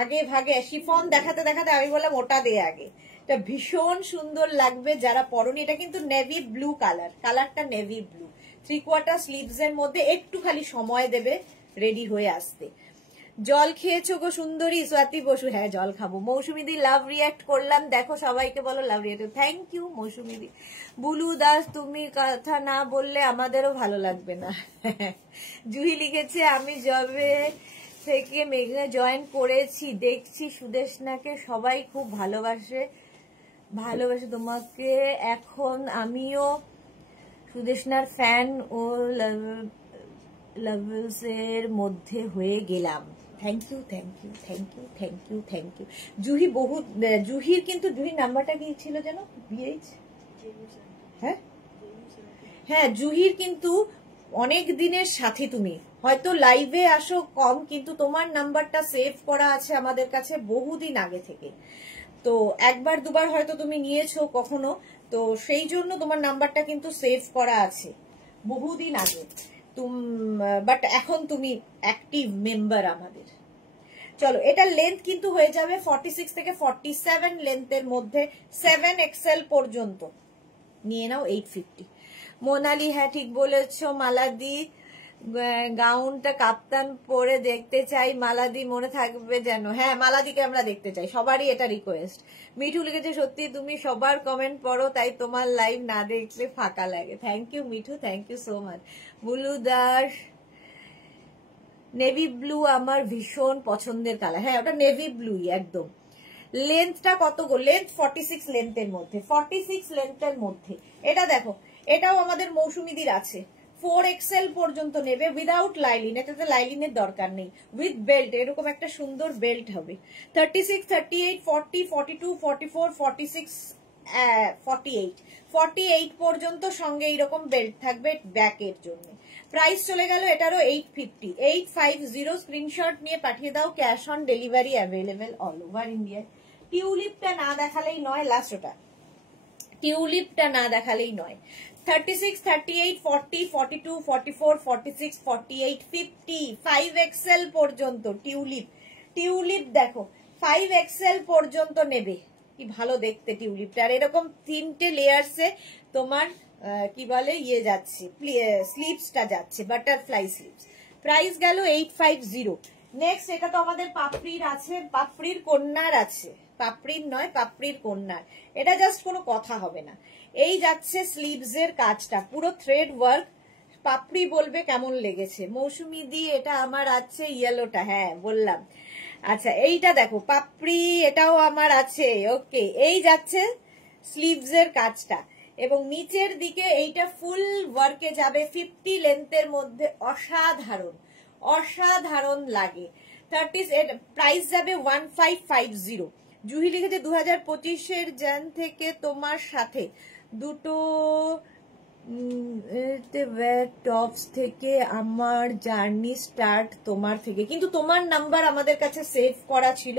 আগে ভাগে শিফন দেখাতে দেখাতে আমি বললাম ওটা দে আগে। এটা ভীষণ সুন্দর লাগবে যারা পরনি। এটা কিন্তু নেভি ব্লু কালার, কালারটা নেভি ব্লু, 3/4 স্লিভস এর মধ্যে। একটু খালি সময় দেবে রেডি হয়ে আসতে। জল খেয়েছো গো সুন্দরী স্বাতি বসু? হ্যাঁ জল খাবো। মৌসুমিদি লাভ রিয়াক্ট করলাম, দেখো সবাইকে বলো লাভ রিয়াক্ট। থ্যাংক ইউ মৌসুমিদি। বুলু দাস তুমি কথা না বললে আমাদেরও ভালো লাগবে না। জুহি লিখেছে আমি জবে থেকে মেঘনা জয়েন করেছি, দেখছি সুদেশনাকে সবাই খুব ভালোবাসে তোমাকে। এখন আমিও সুদেশনার ফ্যান ও লাভস এর মধ্যে হয়ে গেলাম। Thank you thank you thank you thank you thank you. Juhi বহুত, জুহির কিন্তু জুহির নাম্বারটা কি ছিল যেন? বিএইচ, হ্যাঁ হ্যাঁ, জুহির কিন্তু অনেক দিনের সাথে। তুমি হয়তো লাইভে আসো কম, কিন্তু তোমার নাম্বারটা সেভ করা আছে আমাদের কাছে বহুদিন আগে থেকে। তো একবার দুবার হয়তো তুমি নিয়েছো কখনো, তো সেই জন্য তোমার নাম্বারটা কিন্তু সেভ করা আছে বহুদিন আগে। বাট এখন তুমি অ্যাক্টিভ মেম্বার আমাদের। চলো, এটা লেন্থ কিন্তু হয়ে যাবে 46 থেকে 47 লেন্থের মধ্যে, 7XL পর্যন্ত নিয়ে নাও 850। মোনালি হ্যাঁ ঠিক বলেছ। মালাদি গাউনটা কাপ্তান পরে দেখতে চাই, মালাদি মনে থাকবে যেন। হ্যাঁ মালাদিকে আমরা দেখতে চাই, সবারই এটা রিকোয়েস্ট। মিঠু লিখেছে সত্যি তুমি সবার কমেন্ট পড়ো, তাই তোমার লাইভ না দেখলে ফাঁকা লাগে। Thank you Mithu, thank you so much. Bulu Das navy blue আমার ভীষণ পছন্দের কালার। হ্যাঁ ওটা নেভি ব্লুই একদম। লেন্থটা কত গো? লেন্থ 46 লেন্থের মধ্যে, 46 লেন্থের মধ্যে। এটা দেখো, এটাও আমাদের মৌসুমিদির আছে, 4XL পর্যন্ত নেবে উইদাউট লাইলিন। এটাতে লাইলিনের দরকার নেই, উইথ বেল্ট, এরকম একটা সুন্দর বেল্ট হবে। 36, 38, 40, 42, 44, 46, 48 পর্যন্ত সঙ্গে এইরকম বেল্ট থাকবে ব্যাকের জন্য। প্রাইস চলে গেল এটারও 850, 850। স্ক্রিনশট নিয়ে পাঠিয়ে দাও, cash on delivery available all over India. টিউলিপটা না দেখালেই নয়, লাস্ট ওটা, টিউলিপটা না দেখালেই নয়। 36, 38, 40, 42, 44, 46, 48, 50, 5XL পর্যন্ত টিউলিপ। টিউলিপ দেখো 5XL পর্যন্ত নেবে। কি ভালো দেখতে টিউলিপটা, আর এরকম 3টে লেয়ার্সে তোমার কি বলে ইয়ে যাচ্ছে, স্লিভসটা যাচ্ছে, বাটারফ্লাই স্লিভস। প্রাইস গেল 850। নেক্সট, এটা তো আমাদের পাপড়ির আছে, পাপড়ির কন্যার আছে, পাপড়ির নয় পাপড়ির কন্যার। এটা জাস্ট কোনো কথা হবে না। এই যাচ্ছে স্লিভস এর কাজটা, পুরো থ্রেড ওয়ার্ক। পাপড়ি বলবে কেমন লেগেছে। মৌসুমি দি এটা আমার আছে ইয়েলোটা, হ্যাঁ বললাম। আচ্ছা এইটা দেখো পাপড়ি, এটাও আমার আছে। ওকে, এই যাচ্ছে স্লিভস এর কাজটা, এবং নিচের দিকে এইটা ফুল ওয়ার্কে যাবে 50 লেন্থের মধ্যে। অসাধারণ অসাধারণ লাগে। 30, প্রাইস যাবে 1550। জুহি লিখেছে 2025 জান থেকে তোমার সাথে দুটো টপস থেকে আমার জার্নি স্টার্ট তোমার থেকে। কিন্তু তোমার নাম্বার আমাদের কাছে সেভ করা ছিল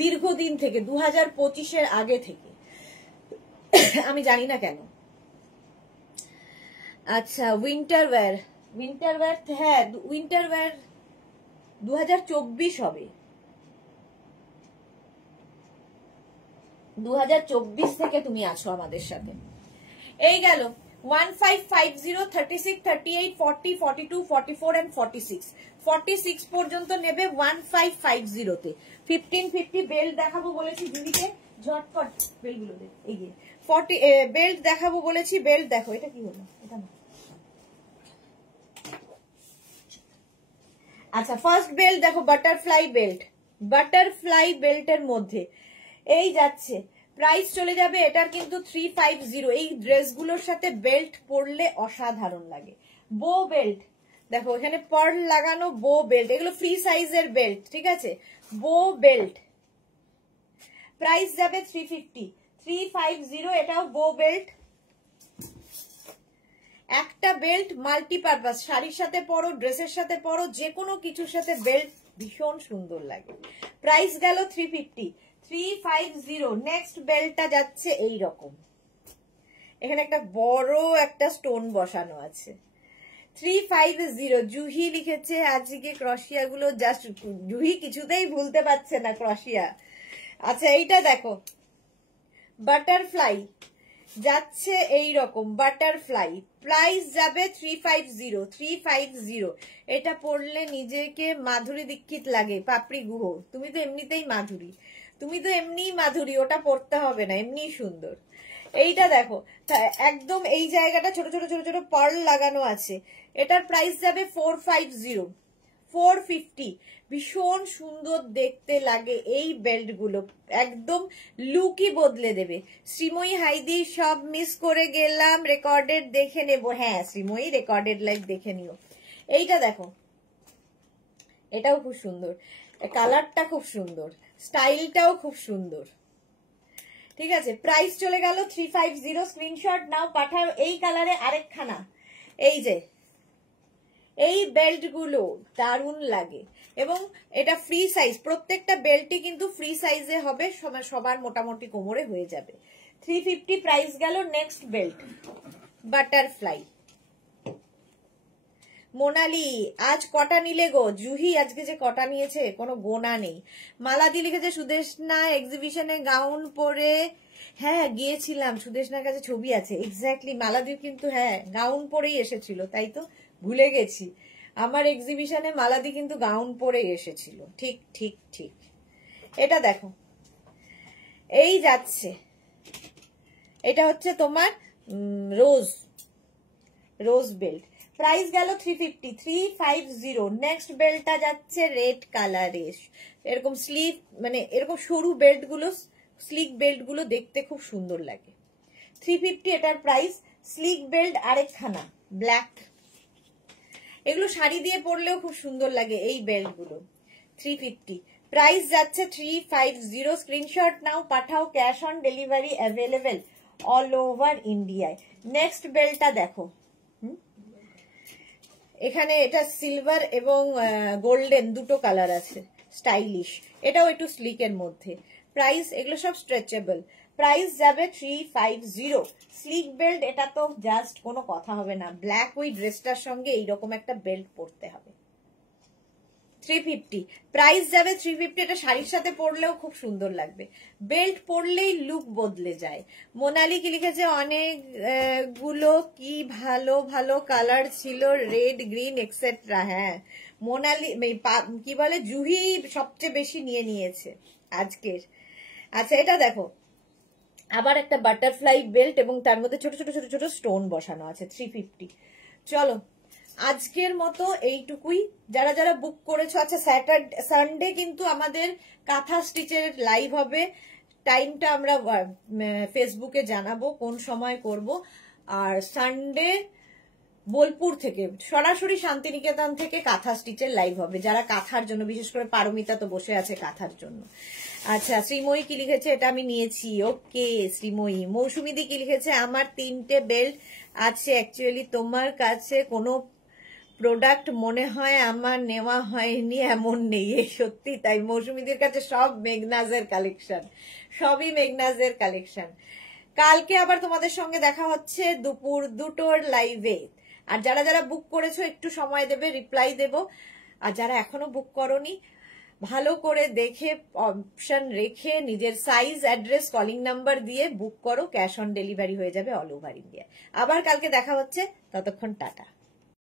দীর্ঘদিন থেকে, 2025 আগে থেকে, আমি জানি না কেন। আচ্ছা উইন্টার ওয়্যার, হ্যাঁ উইন্টার ওয়্যার 2024 হবে, 2024 থেকে তুমি আছো আমাদের সাথে। এই গেল 1550, 36, 38, 40, 42, 44 and 46, 46 পর্যন্ত নেবে 1550 তে। 1550 বেল্ট দেখাবো বলেছি জুড়িতে, ঝটপট বেল্টগুলো দে এগিয়ে। 40 বেল্ট দেখাবো বলেছি, বেল্ট দেখো। এটা কি হলো? এটা না, আচ্ছা ফার্স্ট বেল্ট দেখো, বাটারফ্লাই বেল্ট, বাটারফ্লাই বেল্টের মধ্যে এই যাচ্ছে, প্রাইস চলে যাবে এটার কিন্তু 350। এই ড্রেসগুলোর সাথে বেল্ট পরলে অসাধারণ লাগে। বো বেল্ট দেখো, এখানে পার্ল লাগানো বো বেল্ট, এগুলো ফ্রি সাইজের বেল্ট, ঠিক আছে। বো বেল্ট প্রাইস যাবে 350, এটাও বো বেল্ট। একটা বেল্ট মাল্টিপারপাস, শাড়ির সাথে পরো, ড্রেসের সাথে পরো, যে কোনো কিছুর সাথে বেল্ট ভীষণ সুন্দর লাগে। প্রাইস গেল 350। নেক্সট বেল্টটা যাচ্ছে এই রকম, এখানে একটা বড় একটা স্টোন বসানো আছে। 350 জুহি লিখেছে। আজকে ক্রশিয়া গুলো জাস্ট, জুহি কিছুতেই ভুলতে পারছে না ক্রশিয়া। আচ্ছা এইটা দেখো, বাটারফ্লাই যাচ্ছে এই রকম, বাটারফ্লাই প্রাইস যাবে 350। এটা পরলে নিজেকে মাধুরী দীক্ষিত লাগে। পাপড়ি গুহ, তুমি তো এমনিতেই মাধুরী, তুমি তো এমনিই মাধুরী, ওটা পরতে হবে না, এমনিই সুন্দর। এইটা দেখো একদম এই জায়গাটা ছোট ছোট ছোট ছোট পার্ল লাগানো আছে। এটার প্রাইস যাবে 450। ভীষণ সুন্দর দেখতে লাগে এই বেল্ট গুলো, একদম লুকই বদলে দেবে। শ্রীময়ী হাইদি সব মিস করে গেলাম, রেকর্ডেড দেখে নেব। হ্যাঁ শ্রীময়ী, রেকর্ডেড লাইভ দেখে নিও। এইটা দেখো, এটাও খুব সুন্দর, কালারটা খুব সুন্দর, স্টাইলটাও খুব সুন্দর, ঠিক আছে। প্রাইস চলে গেল 350। স্ক্রিনশট নাও, পাঠাও। এই কালারে আরেকখানা, এই যে এই বেল্ট গুলো দারুণ লাগে এবং এটা ফ্রি সাইজ, প্রত্যেকটা বেল্টই কিন্তু ফ্রি সাইজে হবে, সবার মোটামুটি কোমরে হয়ে যাবে। 350 প্রাইস গেল। Next belt butterfly. মোনালি আজ কটা নিলে গো? জুহি আজকে যে কটা নিয়েছে কোনো গোনা নেই। মালাদি লিখেছে সুদেশনা এক্সিবিশনে গাউন পরে, হ্যাঁ গিয়েছিলাম, সুদেশনার কাছে ছবি আছে। এক্স্যাক্টলি, মালাদির কিন্তু হ্যাঁ গাউন পরেই এসেছিল, তাই তো ভুলে গেছি। আমার এক্সিবিশনে মালাদি কিন্তু গাউন পরেই এসেছিল, ঠিক ঠিক ঠিক। এটা দেখো, এই যাচ্ছে, এটা হচ্ছে তোমার রোজ বেল্ট। প্রাইস গেল 350। নেক্সট বেল্টটা যাচ্ছে রেড কালারের, এরকম স্লিভ, মানে এরকম সরু বেল্ট গুলো, স্লিক বেল্ট গুলো দেখতে খুব সুন্দর লাগে। 350 এটার প্রাইস। স্লিক বেল্ট আরেকখানা ব্ল্যাক, এগুলো শাড়ি দিয়ে পরলেও খুব সুন্দর লাগে এই বেল্ট গুলো। 350 প্রাইস যাচ্ছে 350। স্ক্রিনশট নাও, পাঠাও। Cash on delivery available all over ইন্ডিয়ায়। নেক্সট বেল্টটা দেখো, এখানে এটা সিলভার এবং গোল্ডেন দুটো কালার আছে, স্টাইলিশ, এটাও একটু স্লিকের মধ্যে। প্রাইস, এগুলো সব স্ট্রেচেবল। প্রাইস যাবে 350। স্লিক বেল্ট, এটা তো জাস্ট কোনো কথা হবে না, ব্ল্যাক ওই ড্রেসটার সঙ্গে এইরকম একটা বেল্ট পরতে হবে। 350 প্রাইস যাবে 350। এটা শাড়ির সাথে পরলেও খুব সুন্দর লাগবে, বেল্ট পরলেই লুক বদলে যায়। মোনালি কি লিখেছে? অনেক গুলো কি ভালো ভালো কালার ছিল, রেড গ্রিন এক্সেট্রা। হ্যাঁ মোনালি, কি বলে, জুহি সবচেয়ে বেশি নিয়ে নিয়েছে আজকের। আচ্ছা এটা দেখো, আবার একটা বাটারফ্লাই বেল্ট এবং তার মধ্যে ছোট ছোট ছোট ছোট স্টোন বসানো আছে। 350। চলো আজকের মতো এইটুকুই। যারা যারা বুক করেছো, আচ্ছা সানডে কিন্তু আমাদের কাঁথা স্টিচের লাইভ হবে, টাইমটা আমরা ফেসবুকে জানাবো কোন সময় করব। আর সানডে বোলপুর থেকে সরাসরি শান্তিনিকেতন থেকে কাঁথা স্টিচের লাইভ হবে, যারা কাঁথার জন্য, বিশেষ করে পারমিতা তো বসে আছে কাঁথার জন্য। আচ্ছা শ্রীময়ী কি লিখেছে? এটা আমি নিয়েছি। ওকে শ্রীময়ী। মৌসুমিদি কি লিখেছে? আমার 3টে বেল্ট আছে। অ্যাকচুয়ালি তোমার কাছে কোনো প্রোডাক্ট মনে হয় আমার নেওয়া হয়নি এমন নেই। এই সত্যি তাই, মৌসুমিদির কাছে সব মেঘনাজের কালেকশন, সবই মেঘনাজের কালেকশন। কালকে আবার তোমাদের সঙ্গে দেখা হচ্ছে দুপুর 2টোর লাইভে। আর যারা যারা বুক করেছো একটু সময় দেবে, রিপ্লাই দেব। আর যারা এখনো বুক করোনি, ভালো করে দেখে অপশন রেখে নিজের সাইজ, অ্যাড্রেস, কলিং নাম্বার দিয়ে বুক করো, ক্যাশ অন ডেলিভারি হয়ে যাবে অল ওভার ইন্ডিয়া। আবার কালকে দেখা হচ্ছে, ততক্ষণ টাটা।